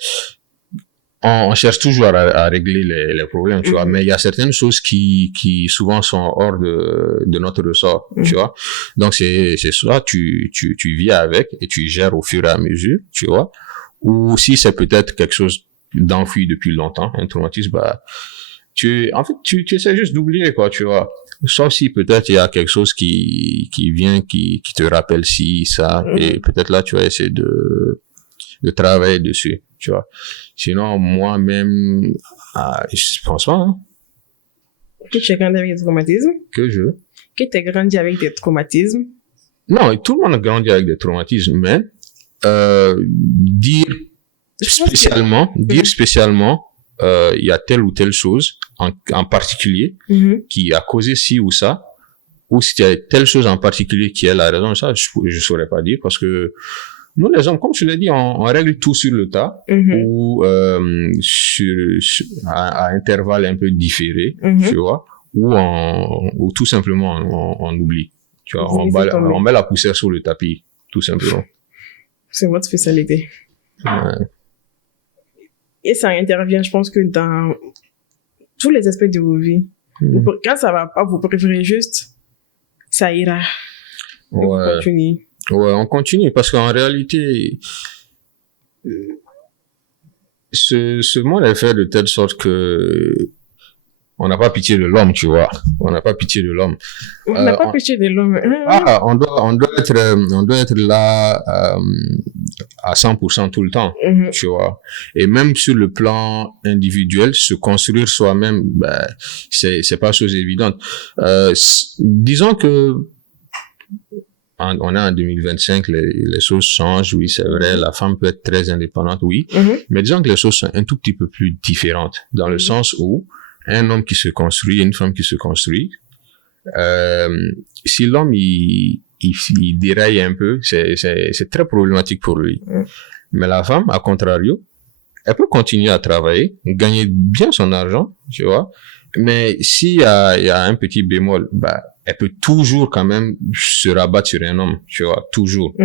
on cherche toujours à régler les problèmes, tu vois. Mais il y a certaines choses qui souvent sont hors de notre ressort, tu vois. Donc, c'est soit tu vis avec et tu gères au fur et à mesure, tu vois. Ou si c'est peut-être quelque chose d'enfui depuis longtemps, un traumatisme, bah, tu essaies juste d'oublier, quoi, tu vois. Sauf si peut-être il y a quelque chose qui vient, qui te rappelle ci, ça, et peut-être là, tu vas essayer de travailler dessus, tu vois. Sinon, moi-même, je pense pas, hein. Que tu as grandi avec des traumatismes? Que tu as grandi avec des traumatismes? Non, tout le monde a grandi avec des traumatismes, mais, dire spécialement, il y a telle ou telle chose en particulier qui a causé ci ou ça, ou s'il y a telle chose en particulier qui est la raison, ça je saurais pas dire, parce que nous les hommes, comme je l'ai dit, on règle tout sur le tas ou à intervalles un peu différés, tu vois, ou tout simplement on oublie, tu vois, on met la poussière sur le tapis, tout simplement. C'est votre spécialité. Ouais. Et ça intervient, je pense que dans tous les aspects de vos vies. Quand ça va pas, vous préférez juste, ça ira. Ouais. Vous continuez. Ouais, on continue parce qu'en réalité, ce monde est fait de telle sorte que on n'a pas pitié de l'homme, tu vois. On n'a pas pitié de l'homme. On n'a pas pitié de l'homme. On doit être là à 100% tout le temps, tu vois. Et même sur le plan individuel, se construire soi-même, ben, c'est pas chose évidente. Disons que on est en 2025, les choses changent, oui, c'est vrai, la femme peut être très indépendante, oui. Mais disons que les choses sont un tout petit peu plus différentes, dans le sens où un homme qui se construit et une femme qui se construit, si l'homme il déraille un peu, c'est très problématique pour lui. Mais la femme, à contrario, elle peut continuer à travailler, gagner bien son argent, tu vois. Mais s'il y a un petit bémol, bah, elle peut toujours quand même se rabattre sur un homme, tu vois, toujours.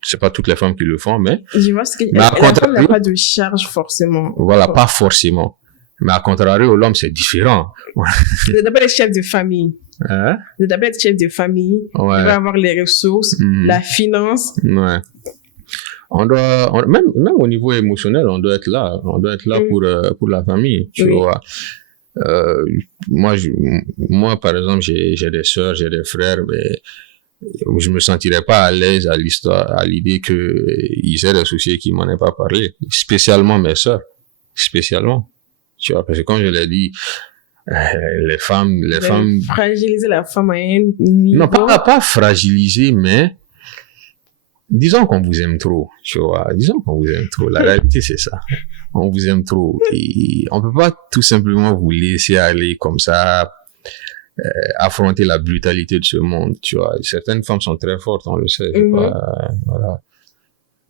C'est pas toutes les femmes qui le font, mais. Je vois ce que la femme n'a pas de charge forcément. Voilà, pas forcément. Mais à contrario, l'homme, c'est différent. Vous êtes d'abord chef de famille. Hein? Vous êtes d'abord chef de famille. Ouais. Il va avoir les ressources, la finance. Ouais. même au niveau émotionnel, on doit être là. On doit être là pour la famille, tu vois. Moi, par exemple, j'ai des sœurs, j'ai des frères, mais je me sentirais pas à l'aise à l'idée que ils aient des soucis et qu'ils m'en aient pas parlé. Spécialement mes sœurs. Spécialement. Tu vois, parce que comme je l'ai dit, les femmes... Fragiliser la femme à un niveau... Non, pas fragiliser, mais disons qu'on vous aime trop, tu vois. Disons qu'on vous aime trop. La réalité, c'est ça. On vous aime trop. Et on peut pas tout simplement vous laisser aller comme ça, affronter la brutalité de ce monde, tu vois. Certaines femmes sont très fortes, on le sait. Voilà.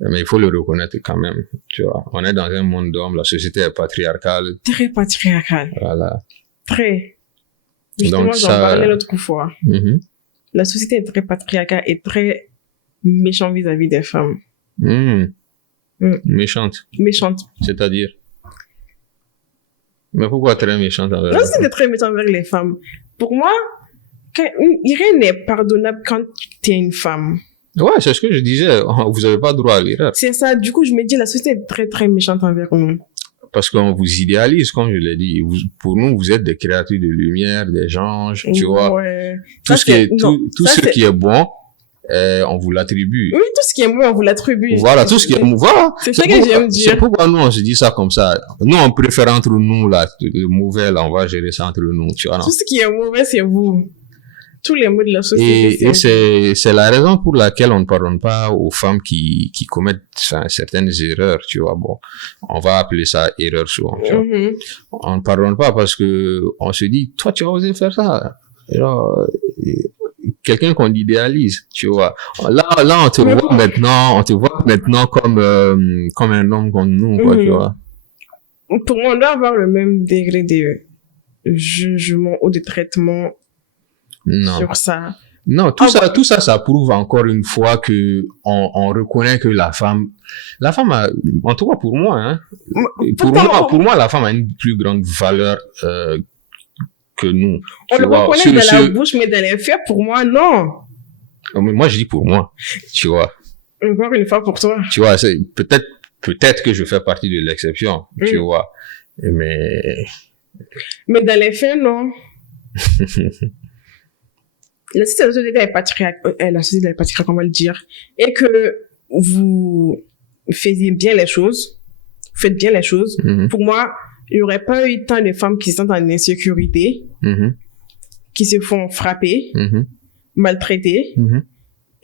Mais il faut le reconnaître quand même, tu vois. On est dans un monde d'hommes, la société est patriarcale. Très patriarcale. Voilà. Très. Justement, j'en parlais l'autre fois. La société est très patriarcale et très méchante vis-à-vis des femmes. Méchante. C'est-à-dire? Mais pourquoi très méchante envers les femmes? Non, c'est très méchant envers les femmes. Pour moi, rien n'est pardonnable quand tu es une femme. Ouais, c'est ce que je disais. Vous n'avez pas droit à l'erreur. C'est ça. Du coup, je me dis, la société est très, très méchante envers nous. Parce qu'on vous idéalise, comme je l'ai dit. Pour nous, vous êtes des créatures de lumière, des anges, tu vois. Tout ce qui est bon, on vous l'attribue. Oui, tout ce qui est bon, on vous l'attribue. Voilà, tout ce qui est bon. Voilà. C'est ça que j'aime dire. C'est pourquoi nous, on se dit ça comme ça. Nous, on préfère entre nous, là, le mauvais, là, on va gérer ça entre nous, tu vois. Non? Tout ce qui est mauvais, c'est vous. Tous les mots de la société. Et c'est la raison pour laquelle on ne pardonne pas aux femmes qui commettent certaines erreurs, tu vois. Bon, on va appeler ça erreur souvent, tu vois. On ne pardonne pas parce que on se dit, toi, tu as osé faire ça. Alors, quelqu'un qu'on idéalise, tu vois. Là, on te voit maintenant comme un homme comme nous, quoi, tu vois. Pour moi, on doit avoir le même degré de jugement ou de traitement. Non. Sur ça. Non, tout ça, ça prouve encore une fois que on reconnaît que la femme a, en tout cas pour moi, hein, pour moi, la femme a une plus grande valeur, que nous. On le reconnaît dans la bouche, mais dans les faits, pour moi, non. Mais moi, je dis pour moi, tu vois. Encore une fois pour toi. Tu vois, c'est peut-être que je fais partie de l'exception, tu vois. Mais dans les faits, non. La société est patriarcale, on va le dire, et que vous faisiez bien les choses, faites bien les choses. Pour moi, il n'y aurait pas eu tant de femmes qui se sentent en insécurité, qui se font frapper, maltraiter,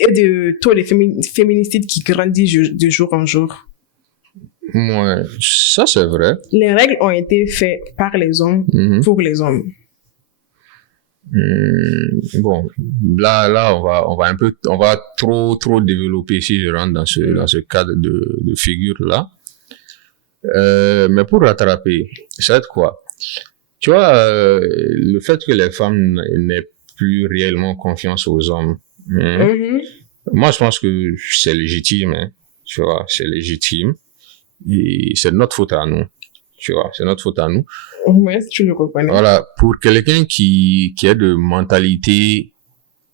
et de taux de féminicides qui grandissent de jour en jour. Ouais, ça c'est vrai. Les règles ont été faites par les hommes pour les hommes. Bon, là, on va trop développer si je rentre dans ce cadre de figure là. Mais pour rattraper, ça va être quoi? Tu vois, le fait que les femmes n'aient plus réellement confiance aux hommes. Moi, je pense que c'est légitime, hein, tu vois, c'est légitime. Et c'est notre faute à nous. Tu vois, c'est notre faute à nous. Oui, tu le reconnais. Voilà, pour quelqu'un qui est de mentalité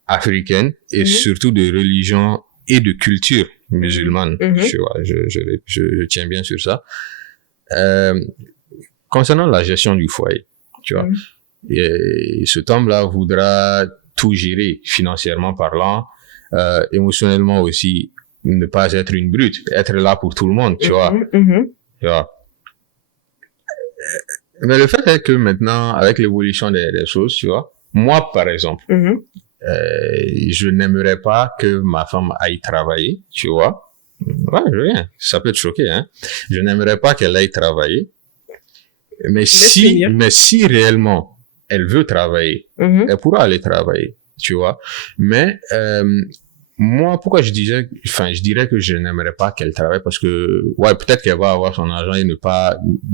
africaine et surtout de religion et de culture musulmane, tu vois, je tiens bien sur ça. Concernant la gestion du foyer, tu vois, et cet homme-là voudra tout gérer financièrement parlant, émotionnellement aussi, ne pas être une brute, être là pour tout le monde, tu vois. Tu vois. Mais le fait est que maintenant, avec l'évolution des choses, tu vois, moi, par exemple, je n'aimerais pas que ma femme aille travailler, tu vois. Ouais, rien. Ça peut te choquer, hein. Je n'aimerais pas qu'elle aille travailler. Mais si réellement elle veut travailler, elle pourra aller travailler, tu vois. Mais, moi, pourquoi je dirais que je n'aimerais pas qu'elle travaille parce que, ouais, peut-être qu'elle va avoir son argent et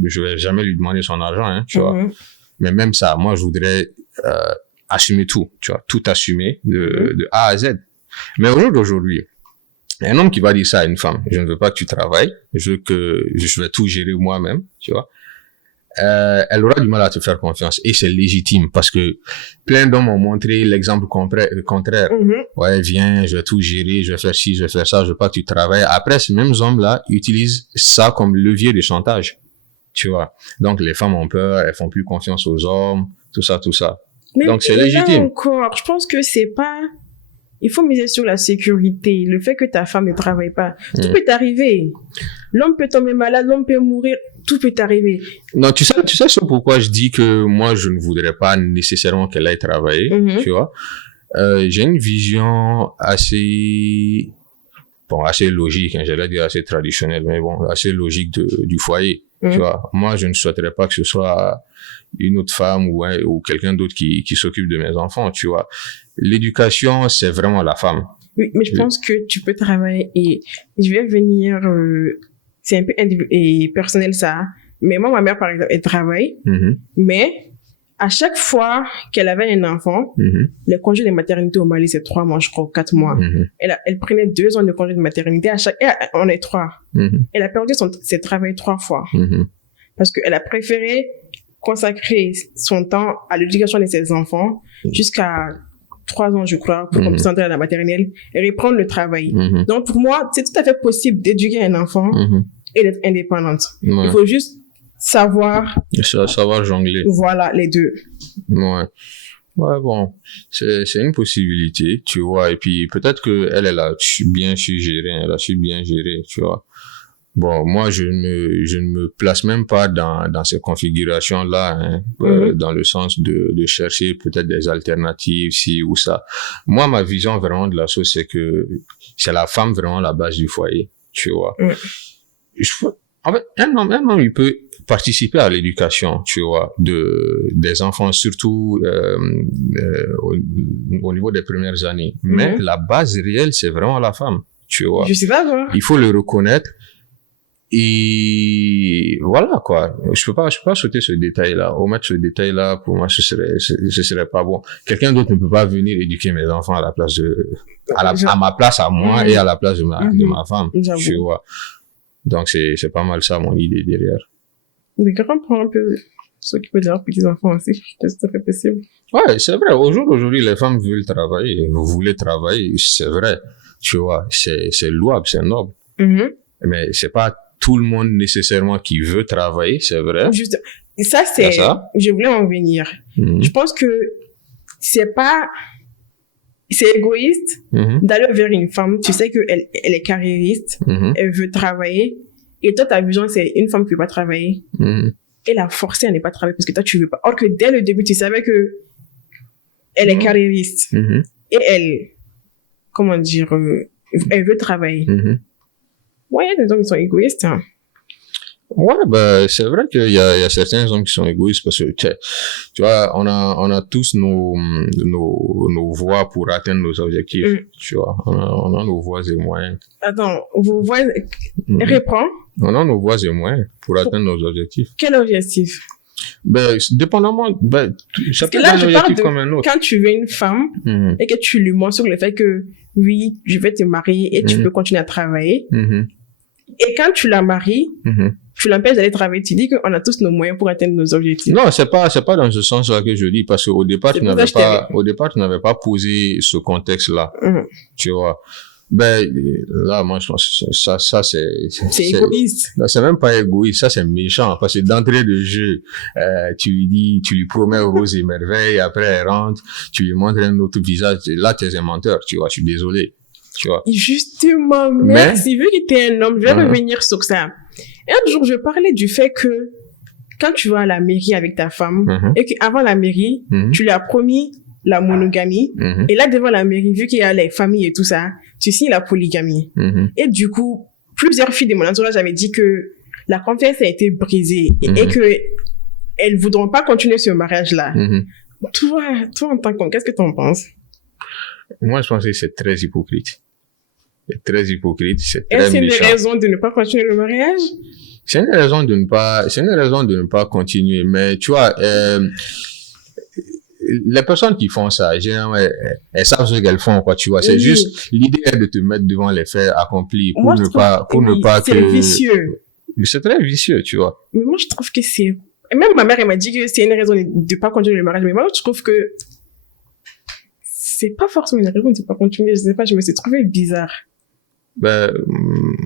je vais jamais lui demander son argent, hein, tu vois. Mais même ça, moi, je voudrais, assumer tout, tu vois, tout assumer de A à Z. Mais au jour d'aujourd'hui, un homme qui va dire ça à une femme, je ne veux pas que tu travailles, je vais tout gérer moi-même, tu vois. elle aura du mal à te faire confiance. Et c'est légitime parce que plein d'hommes ont montré l'exemple contraire. Ouais, viens, je vais tout gérer, je vais faire ci, je vais faire ça, je veux pas que tu travailles. Après, ces mêmes hommes-là utilisent ça comme levier de chantage. Tu vois. Donc, les femmes ont peur, elles font plus confiance aux hommes, tout ça. Mais donc, c'est là légitime. encore, je pense que c'est pas... Il faut miser sur la sécurité, le fait que ta femme ne travaille pas. Tout peut t'arriver. L'homme peut tomber malade, l'homme peut mourir, tout peut t'arriver. Non, tu sais c'est pourquoi je dis que moi, je ne voudrais pas nécessairement qu'elle aille travailler, tu vois. J'ai une vision assez logique, hein, j'allais dire assez traditionnelle, mais bon, assez logique du foyer, tu vois. Moi, je ne souhaiterais pas que ce soit une autre femme ou quelqu'un d'autre qui s'occupe de mes enfants, tu vois. L'éducation, c'est vraiment la femme. Oui, mais je pense que tu peux travailler et je vais venir, c'est un peu et personnel ça, mais moi, ma mère, par exemple, elle travaille, mais à chaque fois qu'elle avait un enfant, le congé de maternité au Mali, c'est 3 mois, je crois, 4 mois. Elle prenait 2 ans de congé de maternité on est 3. Elle a perdu ses travails 3 fois. Parce qu'elle a préféré consacrer son temps à l'éducation de ses enfants jusqu'à 3 ans, je crois, pour qu'on puisse entrer à la maternelle et reprendre le travail. Donc, pour moi, c'est tout à fait possible d'éduquer un enfant et d'être indépendante. Il faut juste savoir jongler. Voilà, les deux. Ouais, bon, c'est une possibilité, tu vois, et puis peut-être que elle a bien su gérer, tu vois. Bon, moi, je ne me place même pas dans ces configurations-là, hein, dans le sens de chercher peut-être des alternatives, ci ou ça. Moi, ma vision vraiment de la chose, c'est que c'est la femme vraiment la base du foyer, tu vois. En fait, un homme, il peut participer à l'éducation, tu vois, des enfants, surtout au niveau des premières années. Mais la base réelle, c'est vraiment la femme, tu vois. Je sais pas, moi. Il faut le reconnaître. Et voilà, quoi. Je peux pas sauter ce détail-là. Omettre ce détail-là, pour moi, ce serait pas bon. Quelqu'un d'autre ne peut pas venir éduquer mes enfants à la place à ma place, à moi, et à la place de ma femme. Tu vois. Donc, c'est pas mal ça, mon idée derrière. Les grands prennent un peu s'occuper de leurs petits-enfants aussi. C'est tout à fait possible. Ouais, c'est vrai. Aujourd'hui, les femmes veulent travailler. Vous voulez travailler, c'est vrai. Tu vois, c'est louable, c'est noble. Mais c'est pas tout le monde nécessairement qui veut travailler, c'est vrai. Juste, ça, je voulais en venir. Je pense que c'est égoïste d'aller vers une femme. Tu sais qu'elle est carriériste, elle veut travailler. Et toi, ta vision, c'est une femme qui veut pas travailler. Et la forcer à ne pas travailler parce que toi, tu veux pas. Or que dès le début, tu savais que elle est carriériste. Et elle, comment dire, elle veut travailler. Ouais, il y a des hommes qui sont égoïstes. Hein. Ouais, ben, c'est vrai qu'il y a certains hommes qui sont égoïstes parce que, tu vois, on a tous nos voies pour atteindre nos objectifs. Tu vois, on a nos voies et moyens. Attends, vos voies, reprends. On a nos voies et moyens pour atteindre nos objectifs. Quel objectif? Ben, dépendamment, ça peut être un objectif comme un autre. Quand tu veux une femme et que tu lui mentionnes le fait que, oui, je vais te marier et tu peux continuer à travailler. Et quand tu la maries, tu l'empêches d'aller travailler, tu dis qu'on a tous nos moyens pour atteindre nos objectifs. Non, c'est pas dans ce sens-là que je dis, parce qu'au départ, tu n'avais pas posé ce contexte-là. Tu vois. Ben, là, moi, je pense que ça, c'est égoïste. C'est même pas égoïste, ça, c'est méchant, parce que d'entrée de jeu, tu lui promets rose et merveille, après, elle rentre, tu lui montres un autre visage, là, t'es un menteur, tu vois, je suis désolé. Tu vois. Justement, merci. Vu que t'es un homme, je vais revenir sur ça. Et un jour, je parlais du fait que quand tu vas à la mairie avec ta femme et qu'avant la mairie, tu lui as promis la monogamie et là, devant la mairie, vu qu'il y a les familles et tout ça, tu signes la polygamie. Et du coup, plusieurs filles de mon entourage avaient dit que la confiance a été brisée et que elles voudront pas continuer ce mariage-là. Toi, en tant qu'homme, qu'est-ce que t'en penses? Moi, je pense que c'est très hypocrite. C'est très hypocrite, c'est très méchant. Est-ce c'est une raison de ne pas continuer le mariage? C'est une raison de ne pas continuer. Mais tu vois, les personnes qui font ça, généralement, elles savent ce qu'elles font, quoi, tu vois. C'est juste, l'idée est de te mettre devant les faits accomplis pour ne pas c'est vicieux. C'est très vicieux, tu vois. Mais moi, je trouve que c'est Et même ma mère, elle m'a dit que c'est une raison de pas continuer le mariage. Mais moi, je trouve que c'est pas forcément une raison de pas continuer. Je sais pas, je me suis trouvée bizarre. Ben,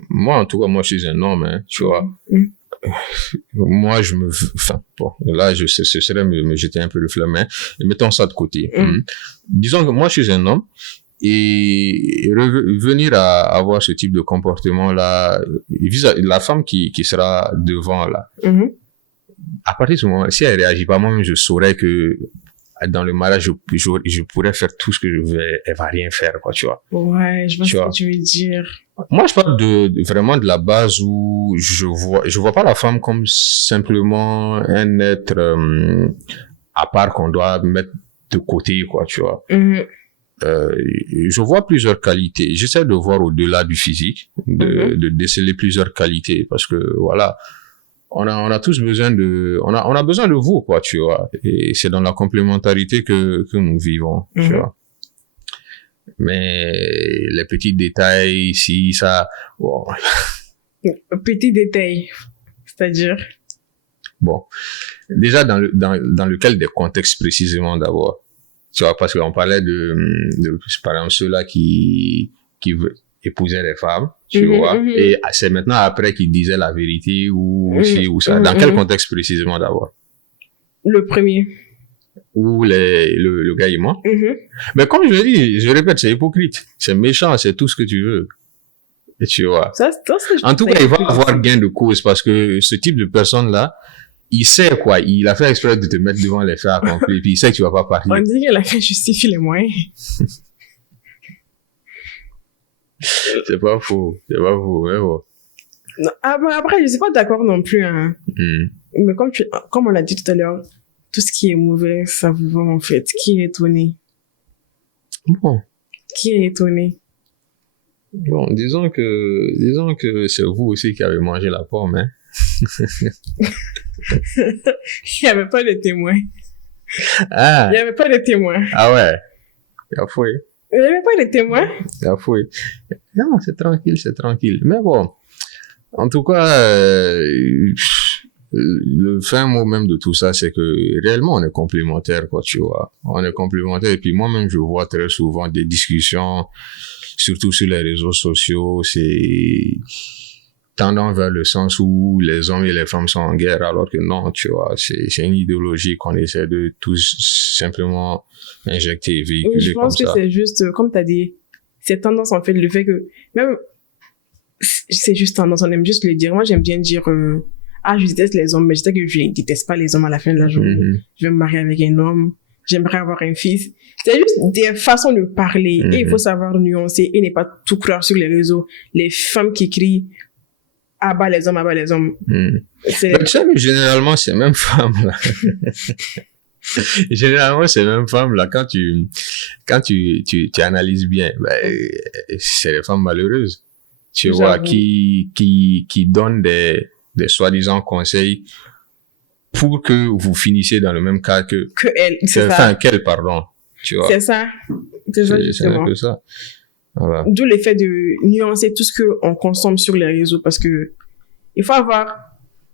moi, en tout cas, moi, je suis un homme, hein, tu vois. Moi, enfin, bon, là, ce serait me jeter un peu le flamme, hein. Mettons ça de côté. Disons que moi, je suis un homme, et venir à avoir ce type de comportement-là, la femme qui sera devant, là, à partir de ce moment, si elle réagit pas, moi-même, je saurais que dans le mariage, je pourrais faire tout ce que je veux, elle va rien faire, quoi, tu vois. Ouais, je vois ce que tu veux dire. Moi, je parle vraiment de la base où je vois pas la femme comme simplement un être à part qu'on doit mettre de côté, quoi, tu vois. Je vois plusieurs qualités. J'essaie de voir au-delà du physique, de déceler plusieurs qualités, parce que voilà, on a tous besoin on a besoin de vous, quoi, tu vois. Et c'est dans la complémentarité que nous vivons, tu vois. Mais les petits détails, si ça, bon. Petits détails, c'est-à-dire? Bon. Déjà, dans lequel des contextes précisément d'abord. Tu vois, parce qu'on parlait de par exemple, ceux-là qui veulent épouser les femmes, tu vois. Et c'est maintenant après qu'ils disaient la vérité ou ci ou ça. Dans quel contexte précisément d'abord? Le premier. Ou le gars il ment. Mais comme je dis, je répète, c'est hypocrite. C'est méchant, c'est tout ce que tu veux. Et tu vois. En tout cas, il va avoir gain de cause parce que ce type de personne-là, il sait quoi. Il a fait exprès de te mettre devant les faits accomplis, puis il sait que tu vas pas partir. On dit qu'il a fait justifier les moyens. C'est pas faux. C'est pas faux, mais bon. Non, après, je suis pas d'accord non plus, hein. Mais comme on l'a dit tout à l'heure, tout ce qui est mauvais, ça vous va, en fait. Qui est étonné? Bon. Qui est étonné? Bon, disons que c'est vous aussi qui avez mangé la pomme, hein. Il n'y avait pas de témoins. Ah. Il n'y avait pas de témoins. Ah ouais. Il a fouillé. Il n'y avait pas de témoins. Il a fouillé. Non, c'est tranquille. Mais bon. En tout cas, le fin mot même de tout ça, c'est que réellement, on est complémentaires, quoi, tu vois. On est complémentaires. Et puis moi-même, je vois très souvent des discussions, surtout sur les réseaux sociaux, c'est tendant vers le sens où les hommes et les femmes sont en guerre, alors que non, tu vois, c'est une idéologie qu'on essaie de tous simplement injecter, véhiculer comme ça. Je pense que c'est juste, comme tu as dit, c'est tendance, en fait, le fait que, même, c'est juste tendance, on aime juste le dire. Moi, j'aime bien dire, je déteste les hommes, mais je sais que je déteste pas les hommes à la fin de la journée. Je vais me marier avec un homme, j'aimerais avoir un fils. C'est juste des façons de parler, et il faut savoir nuancer, et ne pas tout croire sur les réseaux. Les femmes qui crient, abat les hommes, abat les hommes. Mais tu sais que généralement, ces mêmes femmes-là, quand tu analyses bien, c'est les femmes malheureuses, tu vois, qui donnent des soi-disant conseils pour que vous finissiez dans le même cas que elle, qu'elle, pardon, tu vois. C'est ça. C'est un peu ça. Voilà. D'où l'effet de nuancer tout ce qu'on consomme sur les réseaux, parce que il faut avoir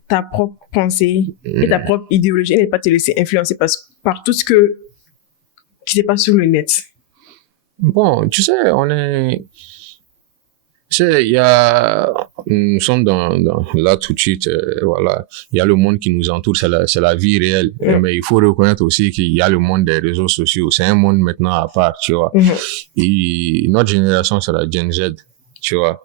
ta propre pensée et ta propre idéologie et ne pas te laisser influencer par tout ce qui se passe sur le net. Bon, tu sais, nous sommes là tout de suite, voilà, il y a le monde qui nous entoure, c'est la vie réelle, mais il faut reconnaître aussi qu'il y a le monde des réseaux sociaux, c'est un monde maintenant à part, tu vois. Et notre génération, c'est la Gen Z, tu vois.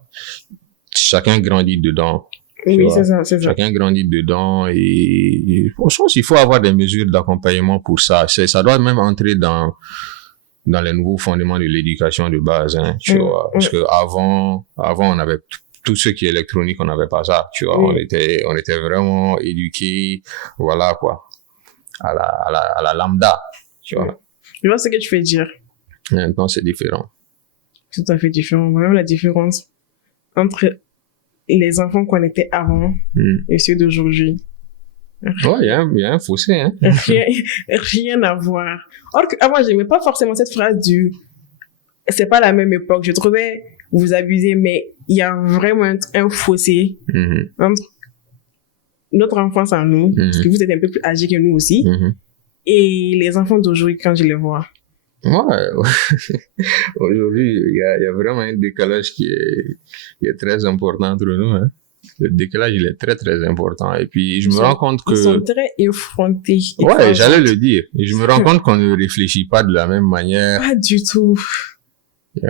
Chacun grandit dedans. Oui, c'est ça. Chacun grandit dedans et je pense qu'il faut avoir des mesures d'accompagnement pour ça. Ça doit même entrer dans les nouveaux fondements de l'éducation de base, hein, tu vois. Parce que avant, on avait tout ce qui est électronique, on n'avait pas ça, tu vois. On était vraiment éduqués, voilà, quoi. À la lambda, tu vois. Je vois ce que tu veux dire. Maintenant, c'est différent. C'est tout à fait différent. Vraiment la différence entre les enfants qu'on était avant et ceux d'aujourd'hui. Ouais, il y a un fossé, hein. Rien à voir. Or que avant, j'aimais pas forcément cette phrase c'est pas la même époque. Je trouvais vous abusez, mais il y a vraiment un fossé entre notre enfance à nous, parce que vous êtes un peu plus âgés que nous aussi, et les enfants d'aujourd'hui quand je les vois. Ouais, aujourd'hui, il y a vraiment un décalage qui est très important entre nous, hein. Le décalage, il est très, très important. Et puis, je me rends compte que... Ils sont très effrontés. Ouais, j'allais le dire. Et je me rends compte qu'on ne réfléchit pas de la même manière. Pas du tout. Ouais.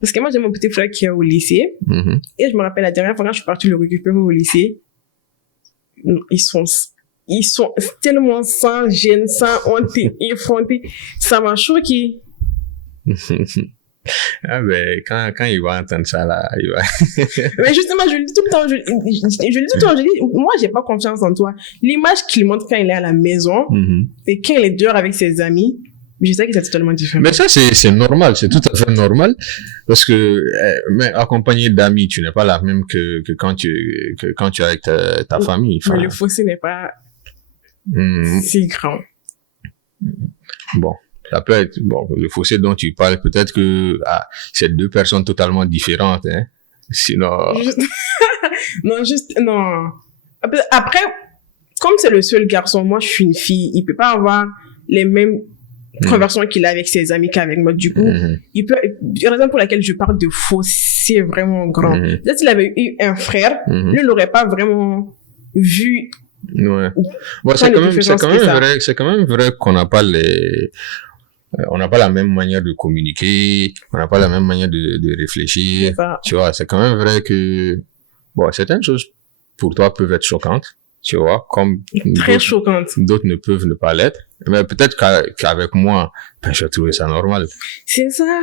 Parce que moi, j'ai mon petit frère qui est au lycée. Et je me rappelle la dernière fois quand je suis partie le récupérer au lycée, ils sont tellement sans gêne, sans honte, effrontés. Ça m'a choqué. Ah ben, quand il va entendre ça, là, il va... Mais justement, je le dis tout le temps, je le dis tout le temps, je dis, moi, j'ai pas confiance en toi. L'image qu'il montre quand il est à la maison, et quand il est dehors avec ses amis, je sais que c'est totalement différent. Mais ça, c'est normal, c'est tout à fait normal, parce que, mais accompagné d'amis, tu n'es pas la même que quand tu es avec ta famille. Mais le fossé n'est pas si grand. Bon. Ça peut être, bon, le fossé dont tu parles, peut-être que, c'est deux personnes totalement différentes, hein. Sinon... Non. Après, comme c'est le seul garçon, moi, je suis une fille, il peut pas avoir les mêmes conversations qu'il a avec ses amis qu'avec moi. Du coup, il peut, la raison pour laquelle je parle de fossé vraiment grand. Peut-être s'il avait eu un frère, lui, il l'aurait pas vraiment vu. Ouais. Bon, c'est quand même vrai qu'on n'a pas on n'a pas la même manière de communiquer, on n'a pas la même manière de réfléchir. Tu vois, c'est quand même vrai que, bon, certaines choses pour toi peuvent être choquantes, tu vois, comme très choquantes. D'autres ne peuvent ne pas l'être. Mais peut-être qu'avec moi, ben, je trouvais ça normal. C'est ça.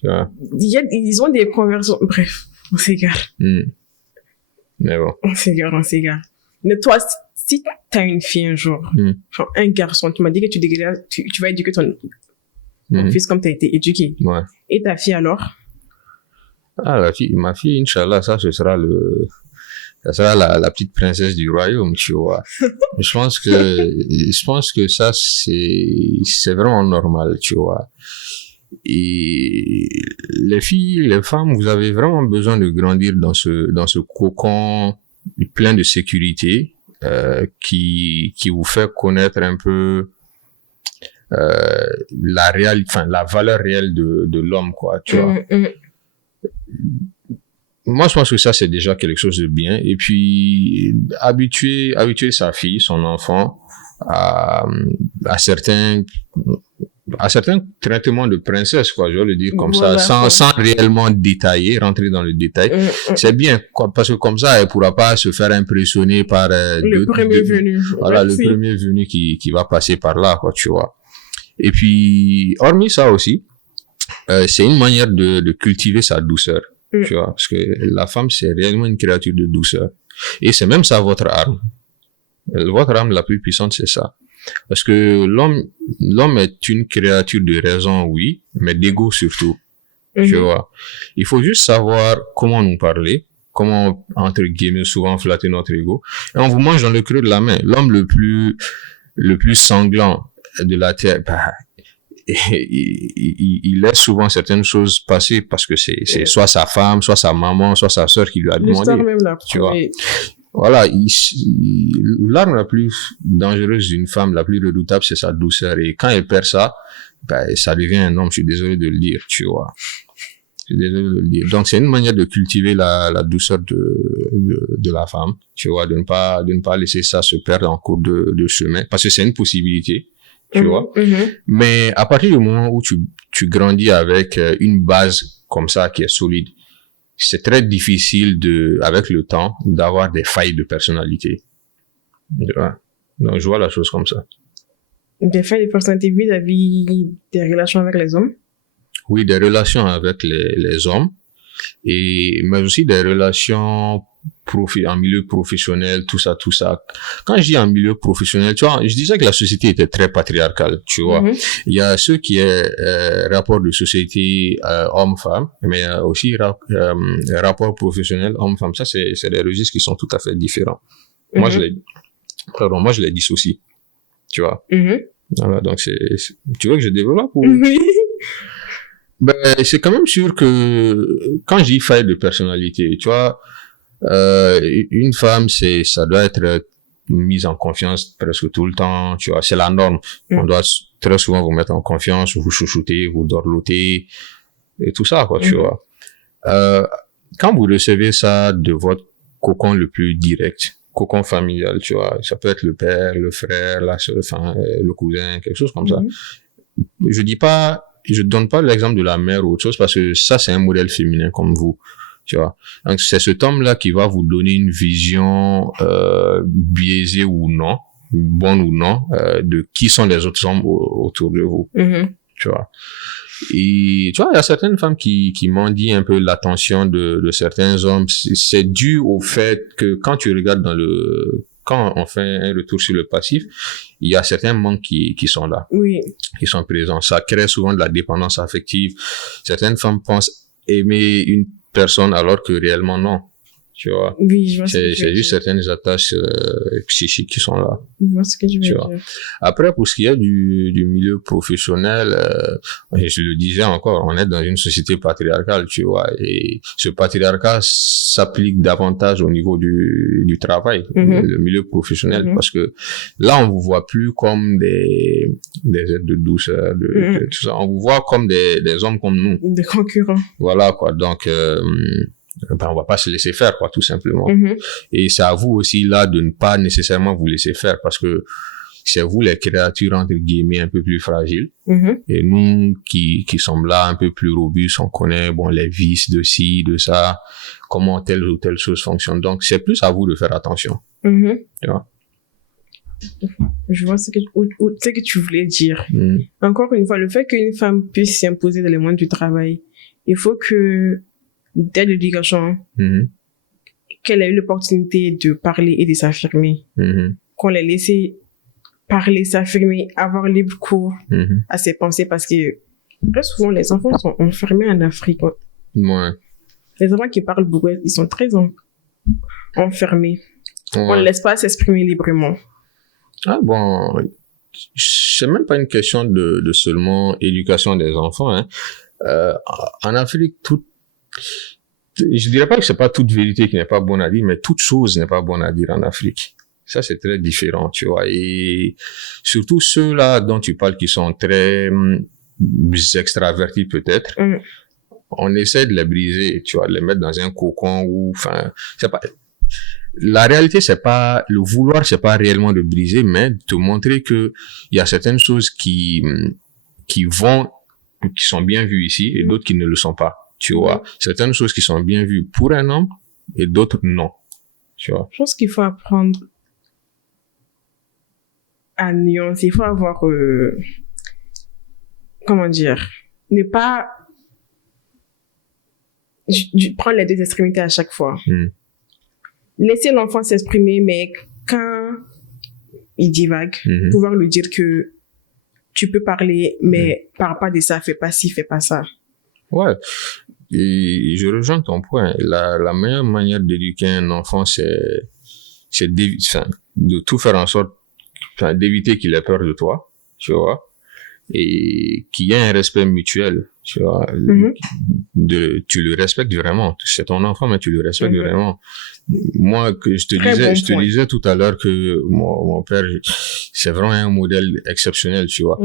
Tu vois. Ils ont des conversations, bref, on s'égare. Mais bon. On s'égare. Mais toi, si t'as une fille un jour, genre un garçon, tu m'as dit que tu vas éduquer ton fils comme t'as été éduqué. Ouais. Et ta fille alors? Ah, ma fille, Inch'Allah, ça sera la petite princesse du royaume, tu vois. Je pense que ça, c'est vraiment normal, tu vois. Et les filles, les femmes, vous avez vraiment besoin de grandir dans ce cocon plein de sécurité, qui vous fait connaître un peu la valeur réelle de l'homme, quoi, tu vois. Moi, je pense que ça, c'est déjà quelque chose de bien. Et puis, habituer sa fille, son enfant, à certains traitements de princesse, quoi, je vais le dire comme ça, sans réellement détailler, rentrer dans le détail. C'est bien, quoi, parce que comme ça, elle pourra pas se faire impressionner par le premier venu. Voilà, le premier venu qui va passer par là, quoi, tu vois. Et puis, hormis ça aussi, c'est une manière de cultiver sa douceur, tu vois, parce que la femme, c'est réellement une créature de douceur. Et c'est même ça votre arme. Votre arme la plus puissante, c'est ça. Parce que l'homme est une créature de raison, oui, mais d'ego surtout. Tu vois. Il faut juste savoir comment nous parler, comment, entre guillemets, souvent flatter notre ego. Et on vous mange dans le creux de la main. L'homme le plus sanglant de la terre, bah, il laisse souvent certaines choses passer parce que c'est soit sa femme, soit sa maman, soit sa sœur qui lui a demandé. Tu vois. Voilà, l'arme la plus dangereuse d'une femme, la plus redoutable, c'est sa douceur. Et quand elle perd ça, ben, ça devient un homme. Je suis désolé de le dire, tu vois. Je suis désolé de le dire. Donc, c'est une manière de cultiver la douceur de la femme, tu vois, de ne pas laisser ça se perdre en cours de chemin, parce que c'est une possibilité, tu vois. Mais à partir du moment où tu grandis avec une base comme ça qui est solide, c'est très difficile avec le temps, d'avoir des failles de personnalité. Tu vois. Donc, je vois la chose comme ça. Des failles de personnalité vis-à-vis des relations avec les hommes? Oui, des relations avec les hommes, mais aussi des relations en milieu professionnel, tout ça. Quand je dis en milieu professionnel, tu vois, je disais que la société était très patriarcale, tu vois. Il y a ce qui est rapport de société homme-femme, mais il y a aussi rapport professionnel homme-femme. Ça, c'est des registres qui sont tout à fait différents. Moi, je les dissocie, tu vois. Voilà, donc tu veux que je développe ou... Oui. Ben, c'est quand même sûr que quand je dis faille de personnalité, tu vois, Une femme, ça doit être mise en confiance presque tout le temps, tu vois, c'est la norme. On doit très souvent vous mettre en confiance, vous chouchouter, vous dorloter, et tout ça, quoi, tu vois. Quand vous recevez ça de votre cocon le plus direct, cocon familial, tu vois, ça peut être le père, le frère, la sœur, enfin, le cousin, quelque chose comme ça. Je donne pas l'exemple de la mère ou autre chose parce que ça, c'est un modèle féminin comme vous. Tu vois. Donc, c'est cet homme-là qui va vous donner une vision, biaisée ou non, bonne ou non, de qui sont les autres hommes autour de vous. Tu vois. Et, tu vois, il y a certaines femmes qui mendient un peu l'attention de certains hommes. C'est dû au fait que quand tu regardes quand on fait un retour sur le passif, il y a certains manques qui sont là. Oui. Qui sont présents. Ça crée souvent de la dépendance affective. Certaines femmes pensent aimer une personne alors que réellement non, tu vois. Oui, je vois ce que tu veux C'est juste dire. certaines attaches psychiques qui sont là. Je vois ce que tu veux Tu dire. vois. Après, pour ce qui est du milieu professionnel, je le disais encore, on est dans une société patriarcale, tu vois, et ce patriarcat s'applique davantage au niveau du travail, le milieu professionnel, parce que là, on vous voit plus comme des êtres de douceur, de tout ça. On vous voit comme des hommes comme nous. Des concurrents. Voilà, quoi. Donc, on va pas se laisser faire, quoi, tout simplement. Et c'est à vous aussi, là, de ne pas nécessairement vous laisser faire parce que c'est vous les créatures, entre guillemets, un peu plus fragiles. Et nous, qui sommes là un peu plus robustes, on connaît, bon, les vices de ci, de ça, comment telle ou telle chose fonctionne. Donc, c'est plus à vous de faire attention. Tu vois? Je vois ce que tu voulais dire. Encore une fois, le fait qu'une femme puisse s'imposer dans les mondes du travail, il faut que, dès l'éducation, qu'elle ait eu l'opportunité de parler et de s'affirmer. Qu'on l'ait laissé parler, s'affirmer, avoir libre cours à ses pensées parce que très souvent, les enfants sont enfermés en Afrique. Ouais. Les enfants qui parlent beaucoup, ils sont très enfermés. Ouais. On ne laisse pas s'exprimer librement. Ah bon, c'est même pas une question de seulement éducation des enfants, hein. En Afrique, je dirais pas que c'est pas toute vérité qui n'est pas bonne à dire, mais toute chose n'est pas bonne à dire en Afrique. Ça, c'est très différent, tu vois. Et surtout ceux-là dont tu parles qui sont très extravertis peut-être, on essaie de les briser, tu vois, de les mettre dans un cocon ou, enfin, c'est pas, la réalité, c'est pas, le vouloir, c'est pas réellement de briser, mais de te montrer que il y a certaines choses qui sont bien vues ici et d'autres qui ne le sont pas, tu vois. Certaines choses qui sont bien vues pour un homme et d'autres non, tu vois. Je pense qu'il faut apprendre à nuancer. Il faut avoir, comment dire, ne pas prendre les deux extrémités à chaque fois. Laisser l'enfant s'exprimer, mais quand il divague, pouvoir lui dire que tu peux parler, mais parle pas de ça, fais pas ci, fais pas ça. Ouais. Et je rejoins ton point. La meilleure manière d'éduquer un enfant, c'est de tout faire en sorte, d'éviter qu'il ait peur de toi, tu vois, et qu'il y ait un respect mutuel, tu vois. Tu le respectes vraiment. C'est ton enfant, mais tu le respectes vraiment. Moi, je te disais tout à l'heure que mon père, c'est vraiment un modèle exceptionnel, tu vois.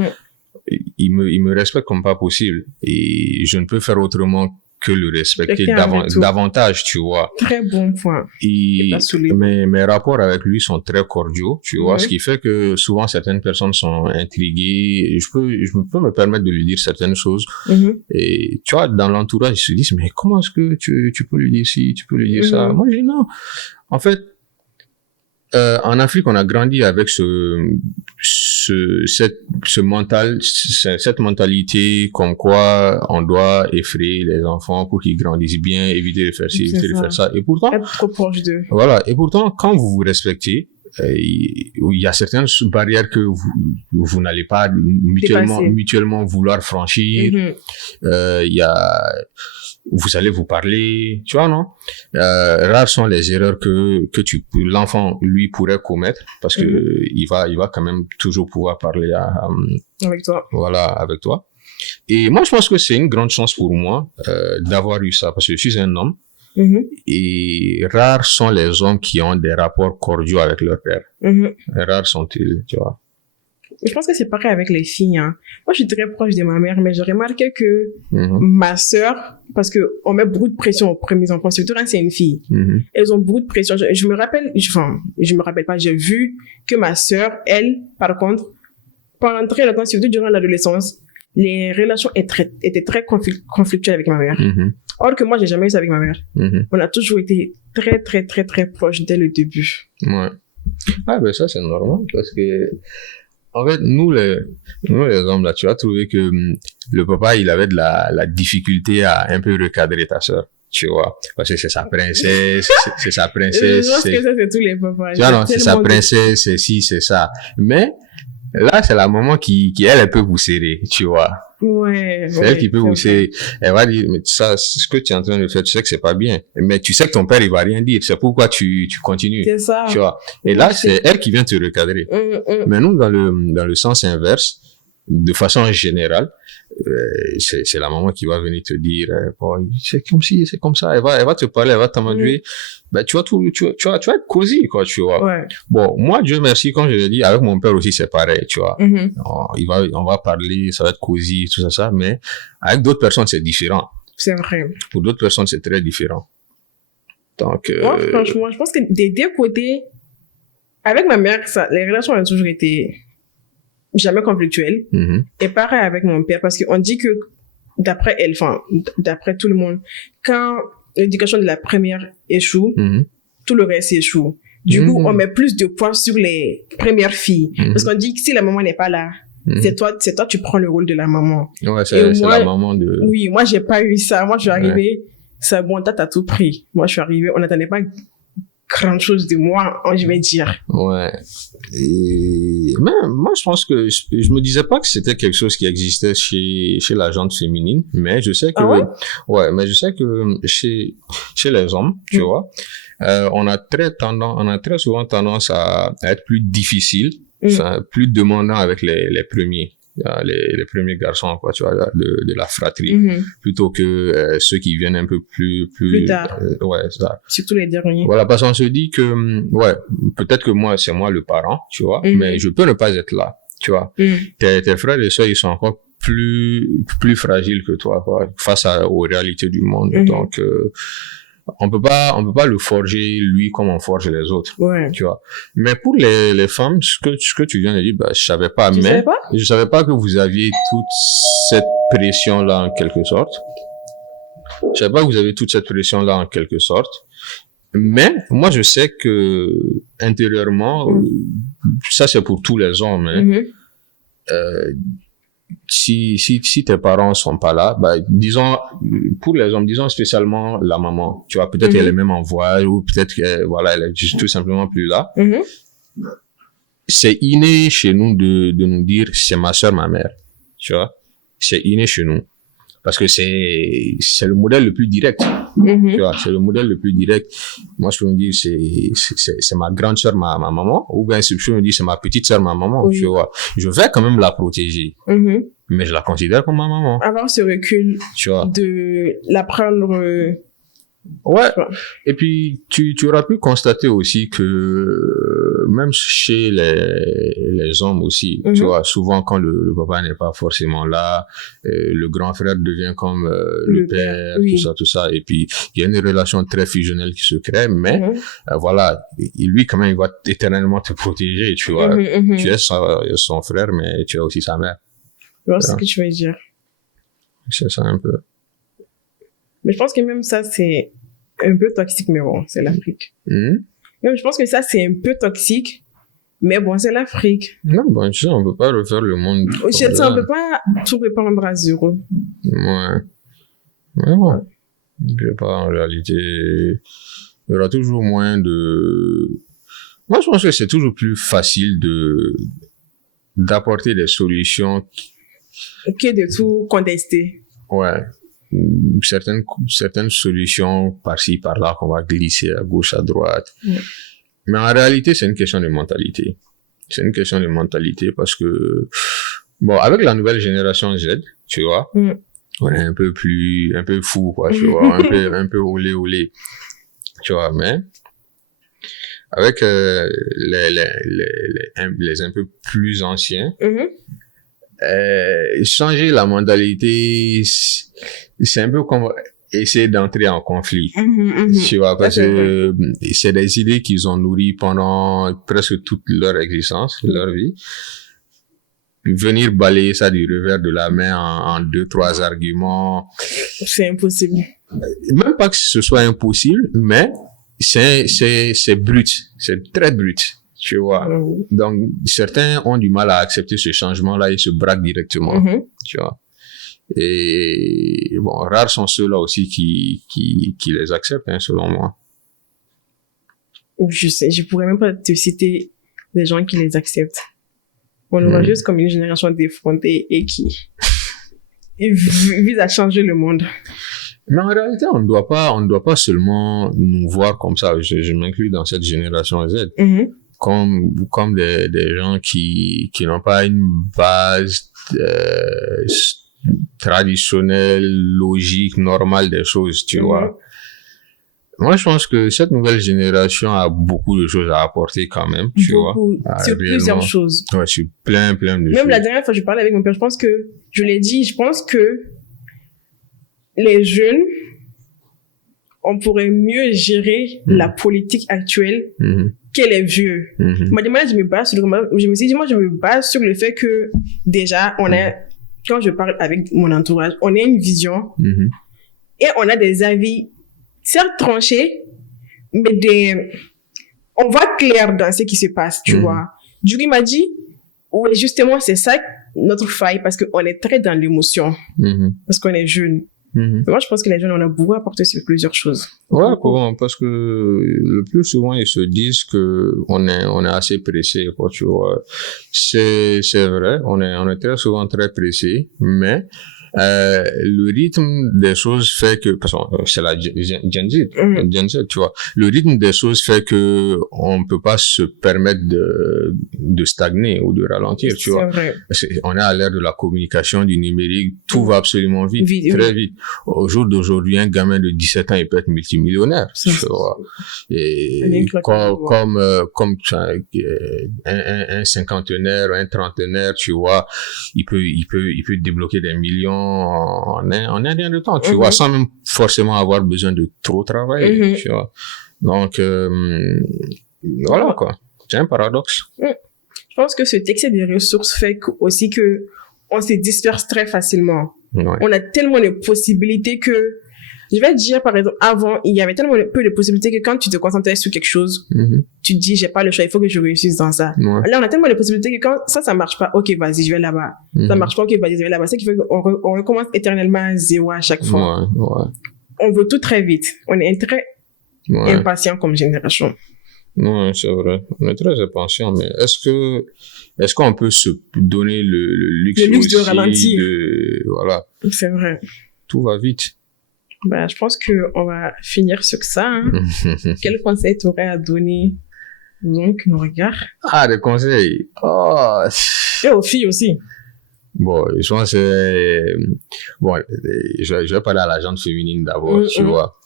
Il me respecte comme pas possible. Et je ne peux faire autrement que le respecter davantage, tu vois. Très bon point. Et mes rapports avec lui sont très cordiaux, tu vois, ce qui fait que souvent certaines personnes sont intriguées. Je peux me permettre de lui dire certaines choses. Et tu vois, dans l'entourage, ils se disent, mais comment est-ce que tu peux lui dire ci, tu peux lui dire ça? Moi, je dis non. En fait, en Afrique, on a grandi avec cette mentalité comme quoi on doit effrayer les enfants pour qu'ils grandissent bien, éviter de faire ci, éviter de faire ça. Et pourtant, être trop proche d'eux. Voilà. Et pourtant, quand vous vous respectez, il y a certaines barrières que vous n'allez pas mutuellement vouloir franchir. Vous allez vous parler, tu vois, non? Rares sont les erreurs que l'enfant, lui, pourrait commettre, parce que il va quand même toujours pouvoir parler avec toi. Voilà, avec toi. Et moi, je pense que c'est une grande chance pour moi, d'avoir eu ça, parce que je suis un homme. Et rares sont les hommes qui ont des rapports cordiaux avec leur père. Rares sont-ils, tu vois. Je pense que c'est pareil avec les filles. Hein. Moi, je suis très proche de ma mère, mais j'ai remarqué que ma sœur, parce que on met beaucoup de pression aux premiers enfants, surtout quand c'est une fille. Elles ont beaucoup de pression. Je me rappelle, je me rappelle pas, j'ai vu que ma sœur, elle, par contre, pendant très longtemps, surtout durant l'adolescence, les relations étaient très conflictuelles avec ma mère. Or que moi, j'ai jamais eu ça avec ma mère. On a toujours été très, très, très, très proches dès le début. Ouais. Ah, ben ça, c'est normal, parce que en fait, nous les hommes, là, tu as trouvé que le papa, il avait de la difficulté à un peu recadrer ta sœur, tu vois. Parce que c'est sa princesse, c'est sa princesse. Je pense que ça, c'est tous les papas. Tu vois, non, c'est sa princesse, c'est ci, c'est ça. Mais, là, c'est la maman qui elle peut vous serrer, tu vois. Ouais. C'est elle qui peut vous serrer. Elle va dire, mais ça, ce que tu es en train de faire, tu sais que c'est pas bien. Mais tu sais que ton père, il va rien dire. C'est pourquoi tu continues. C'est ça. Tu vois. Et là, c'est elle qui vient te recadrer. Mais nous, dans le sens inverse, de façon générale, c'est la maman qui va venir te dire, bon, c'est comme si, c'est comme ça. Elle va te parler, elle va t'amener. Ben, tu vas être cosy, quoi, tu vois. Ouais. Bon, moi, Dieu merci, comme je l'ai dit, avec mon père aussi, c'est pareil, tu vois. On va parler, ça va être cosy, tout ça, mais avec d'autres personnes, c'est différent. C'est vrai. Pour d'autres personnes, c'est très différent. Donc, moi, franchement, je pense que des deux côtés, avec ma mère, les relations ont toujours été jamais conflictuelles. Et pareil avec mon père, parce qu'on dit que d'après elle, enfin, d'après tout le monde, quand l'éducation de la première échoue, tout le reste échoue. Du coup, on met plus de poids sur les premières filles. Parce qu'on dit que si la maman n'est pas là, c'est toi, tu prends le rôle de la maman. Ouais, c'est la maman de... Oui, moi, j'ai pas eu ça. Moi, je suis arrivée, c'est bon, t'as tout pris. Moi, je suis arrivée, on n'attendait pas grande chose de moi, je vais dire. Ouais. Mais moi, je pense que je me disais pas que c'était quelque chose qui existait chez la gente féminine, mais je sais que, mais je sais que chez les hommes, tu vois, on a très souvent tendance à être plus difficile, enfin, plus demandant avec les premiers. Les premiers garçons, quoi, tu vois, de la fratrie, plutôt que ceux qui viennent un peu plus tard. Ça. Surtout les derniers. Voilà, parce qu'on se dit que, peut-être que c'est moi le parent, tu vois, mais je peux ne pas être là, tu vois. Tes frères et sœurs, ils sont encore plus fragiles que toi, quoi, face aux réalités du monde. Donc, on peut pas le forger lui comme on forge les autres, tu vois. Mais pour les femmes, ce que tu viens de dire, je savais pas, je savais pas que vous aviez toute cette pression là en quelque sorte. Je savais pas que vous avez toute cette pression là en quelque sorte. Mais moi je sais que intérieurement, ça c'est pour tous les hommes. Si tes parents sont pas là, disons, pour les hommes, disons spécialement la maman, tu vois, peut-être qu'elle est même en voyage, ou peut-être qu'elle, elle est juste tout simplement plus là. C'est inné chez nous de nous dire, c'est ma soeur, ma mère, tu vois. C'est inné chez nous. Parce que c'est le modèle le plus direct. Tu vois, c'est le modèle le plus direct. Moi, je peux me dire, c'est ma grande sœur, ma maman, ou bien je peux me dire, c'est ma petite sœur, ma maman, tu vois. Je vais quand même la protéger. Mais je la considère comme ma maman. Avoir ce recul, tu vois, de la prendre. Ouais. Et puis, tu auras pu constater aussi que même chez les hommes aussi, tu vois, souvent quand le papa n'est pas forcément là, le grand frère devient comme le père, tout ça. Et puis, il y a une relation très fusionnelle qui se crée, mais voilà, lui quand même, il va éternellement te protéger, tu vois. Tu es son frère, mais tu es aussi sa mère. Je vois ce que tu veux dire. C'est ça un peu. Mais je pense que même ça, c'est un peu toxique, mais bon, c'est l'Afrique. Même je pense que ça, c'est un peu toxique, mais bon, c'est l'Afrique. Non, bon, tu sais, on peut pas refaire le monde. On peut pas tout répandre à zéro. Ouais. Je sais pas, en réalité, il y aura toujours moins de... Moi, je pense que c'est toujours plus facile d'apporter des solutions que de tout contester. Ouais. Certaines solutions par-ci, par-là qu'on va glisser à gauche, à droite. Mais en réalité, c'est une question de mentalité. C'est une question de mentalité parce que, bon, avec la nouvelle génération Z, tu vois, on est un peu fou, quoi, tu vois, un peu olé, tu vois, mais avec les un peu plus anciens, changer la mentalité, c'est un peu comme essayer d'entrer en conflit, tu vois, parce que c'est des idées qu'ils ont nourries pendant presque toute leur existence, leur vie. Venir balayer ça du revers de la main en 2-3 arguments. C'est impossible. Même pas que ce soit impossible, mais c'est brut. C'est très brut, tu vois. Donc, certains ont du mal à accepter ce changement-là et se braquent directement, tu vois. Et bon, rares sont ceux-là aussi qui les acceptent, hein, selon moi. Je sais, je pourrais même pas te citer des gens qui les acceptent. On le voit juste comme une génération défrontée et qui vise à changer le monde. Mais en réalité, on ne doit pas seulement nous voir comme ça. Je m'inclus dans cette génération Z. Comme des gens qui n'ont pas une base, traditionnelle, logique, normale des choses, tu vois. Moi, je pense que cette nouvelle génération a beaucoup de choses à apporter quand même, tu vois. Sur plusieurs choses. Ouais, sur plein de choses. Même la dernière fois, je parlais avec mon père, je l'ai dit, je pense que les jeunes, on pourrait mieux gérer la politique actuelle que les vieux. Moi, je me base sur le fait que déjà, quand je parle avec mon entourage, on a une vision et on a des avis certes tranchés, mais on voit clair dans ce qui se passe, tu vois. Du coup, il m'a dit, oui, justement, c'est ça notre faille, parce qu'on est très dans l'émotion, parce qu'on est jeune. Moi, je pense que les jeunes, on a beaucoup apporté sur plusieurs choses. Ouais, parce que le plus souvent, ils se disent que on est assez pressé, quoi, tu vois. C'est vrai, on est très souvent très pressé, mais le rythme des choses fait que, parce que c'est la Gen Z, tu vois, le rythme des choses fait que on peut pas se permettre de stagner ou de ralentir, tu vois. Vrai. On est à l'ère de la communication, du numérique, tout va absolument vite, très vite. Au jour d'aujourd'hui, un gamin de 17 ans, il peut être multimillionnaire, tu vois. Et comme un cinquantenaire, un trentenaire, tu vois, il peut débloquer des millions en un rien de temps, tu vois, sans même forcément avoir besoin de trop travailler, tu vois. Donc, voilà, quoi. C'est un paradoxe. Je pense que cet excès de ressources fait aussi que on se disperse très facilement. On a tellement de possibilités que, je vais te dire, par exemple, avant, il y avait tellement peu de possibilités que quand tu te concentrais sur quelque chose, tu te dis, j'ai pas le choix, il faut que je réussisse dans ça. Là, on a tellement de possibilités que quand ça marche pas, ok, vas-y, je vais là-bas. Ça marche pas, ok, vas-y, je vais là-bas. C'est ce qui fait qu'on recommence éternellement à zéro à chaque fois. On veut tout très vite. On est très impatient comme génération. Non, c'est vrai. On est très impatient, mais est-ce qu'on peut se donner le luxe aussi de ralentir? Voilà. C'est vrai. Tout va vite. Je pense qu'on va finir sur ça. Quel conseil t'aurais à donner aux gens qui nous regardent? Des conseils. Et aux filles aussi. Bon, je pense je vais parler à la gente féminine d'abord, tu vois.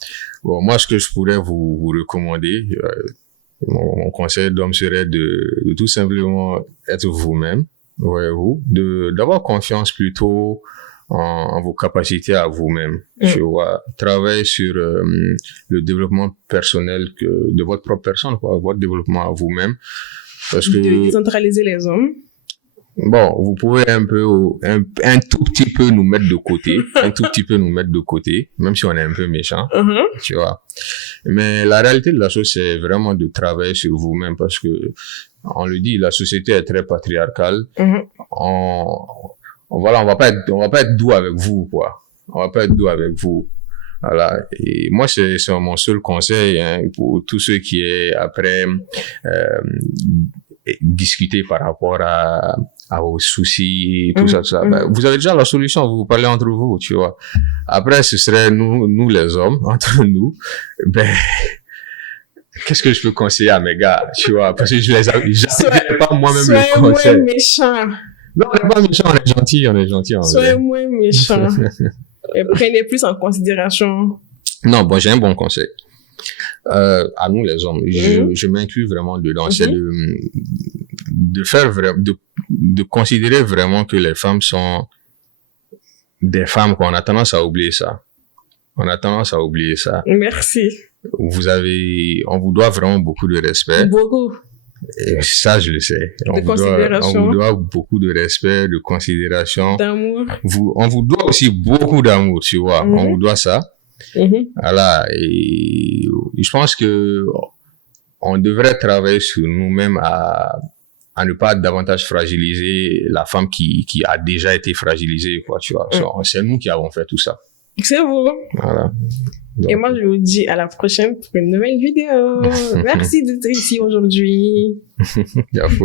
Bon, moi, ce que je pourrais vous recommander, mon conseil d'homme serait de tout simplement être vous-même, voyez-vous, d'avoir confiance plutôt en vos capacités à vous-même, tu vois, travailler sur le développement personnel de votre propre personne, quoi, votre développement à vous-même, parce que de décentraliser les hommes. Bon, vous pouvez un tout petit peu nous mettre de côté, même si on est un peu méchant, tu vois. Mais la réalité de la chose, c'est vraiment de travailler sur vous-même, parce que on le dit, la société est très patriarcale. On va pas être doux avec vous, quoi. On va pas être doux avec vous. Voilà. Et moi, c'est mon seul conseil, hein, pour tous ceux qui est après, discuter par rapport à vos soucis, tout ça. Vous avez déjà la solution, vous parlez entre vous, tu vois. Après, ce serait nous les hommes, entre nous. Qu'est-ce que je peux conseiller à mes gars, tu vois, parce que je n'avais pas moi-même le conseil. Soyez moins méchants. Non, on n'est pas méchants, on est gentils. Soyez moins méchants. prenez plus en considération. Non, bon, j'ai un bon conseil. À nous les hommes, je m'inclus vraiment dedans. C'est de faire de considérer vraiment que les femmes sont des femmes, quoi. On a tendance à oublier ça. Merci. On vous doit vraiment beaucoup de respect. Beaucoup. Et ça, je le sais. On vous doit beaucoup de respect, de considération. D'amour. On vous doit aussi beaucoup d'amour, tu vois. On vous doit ça. Voilà. Et je pense que on devrait travailler sur nous-mêmes à ne pas davantage fragiliser la femme qui a déjà été fragilisée, quoi, tu vois. C'est nous qui avons fait tout ça. C'est vous. Voilà. Donc, et moi, je vous dis à la prochaine pour une nouvelle vidéo. Merci d'être ici aujourd'hui.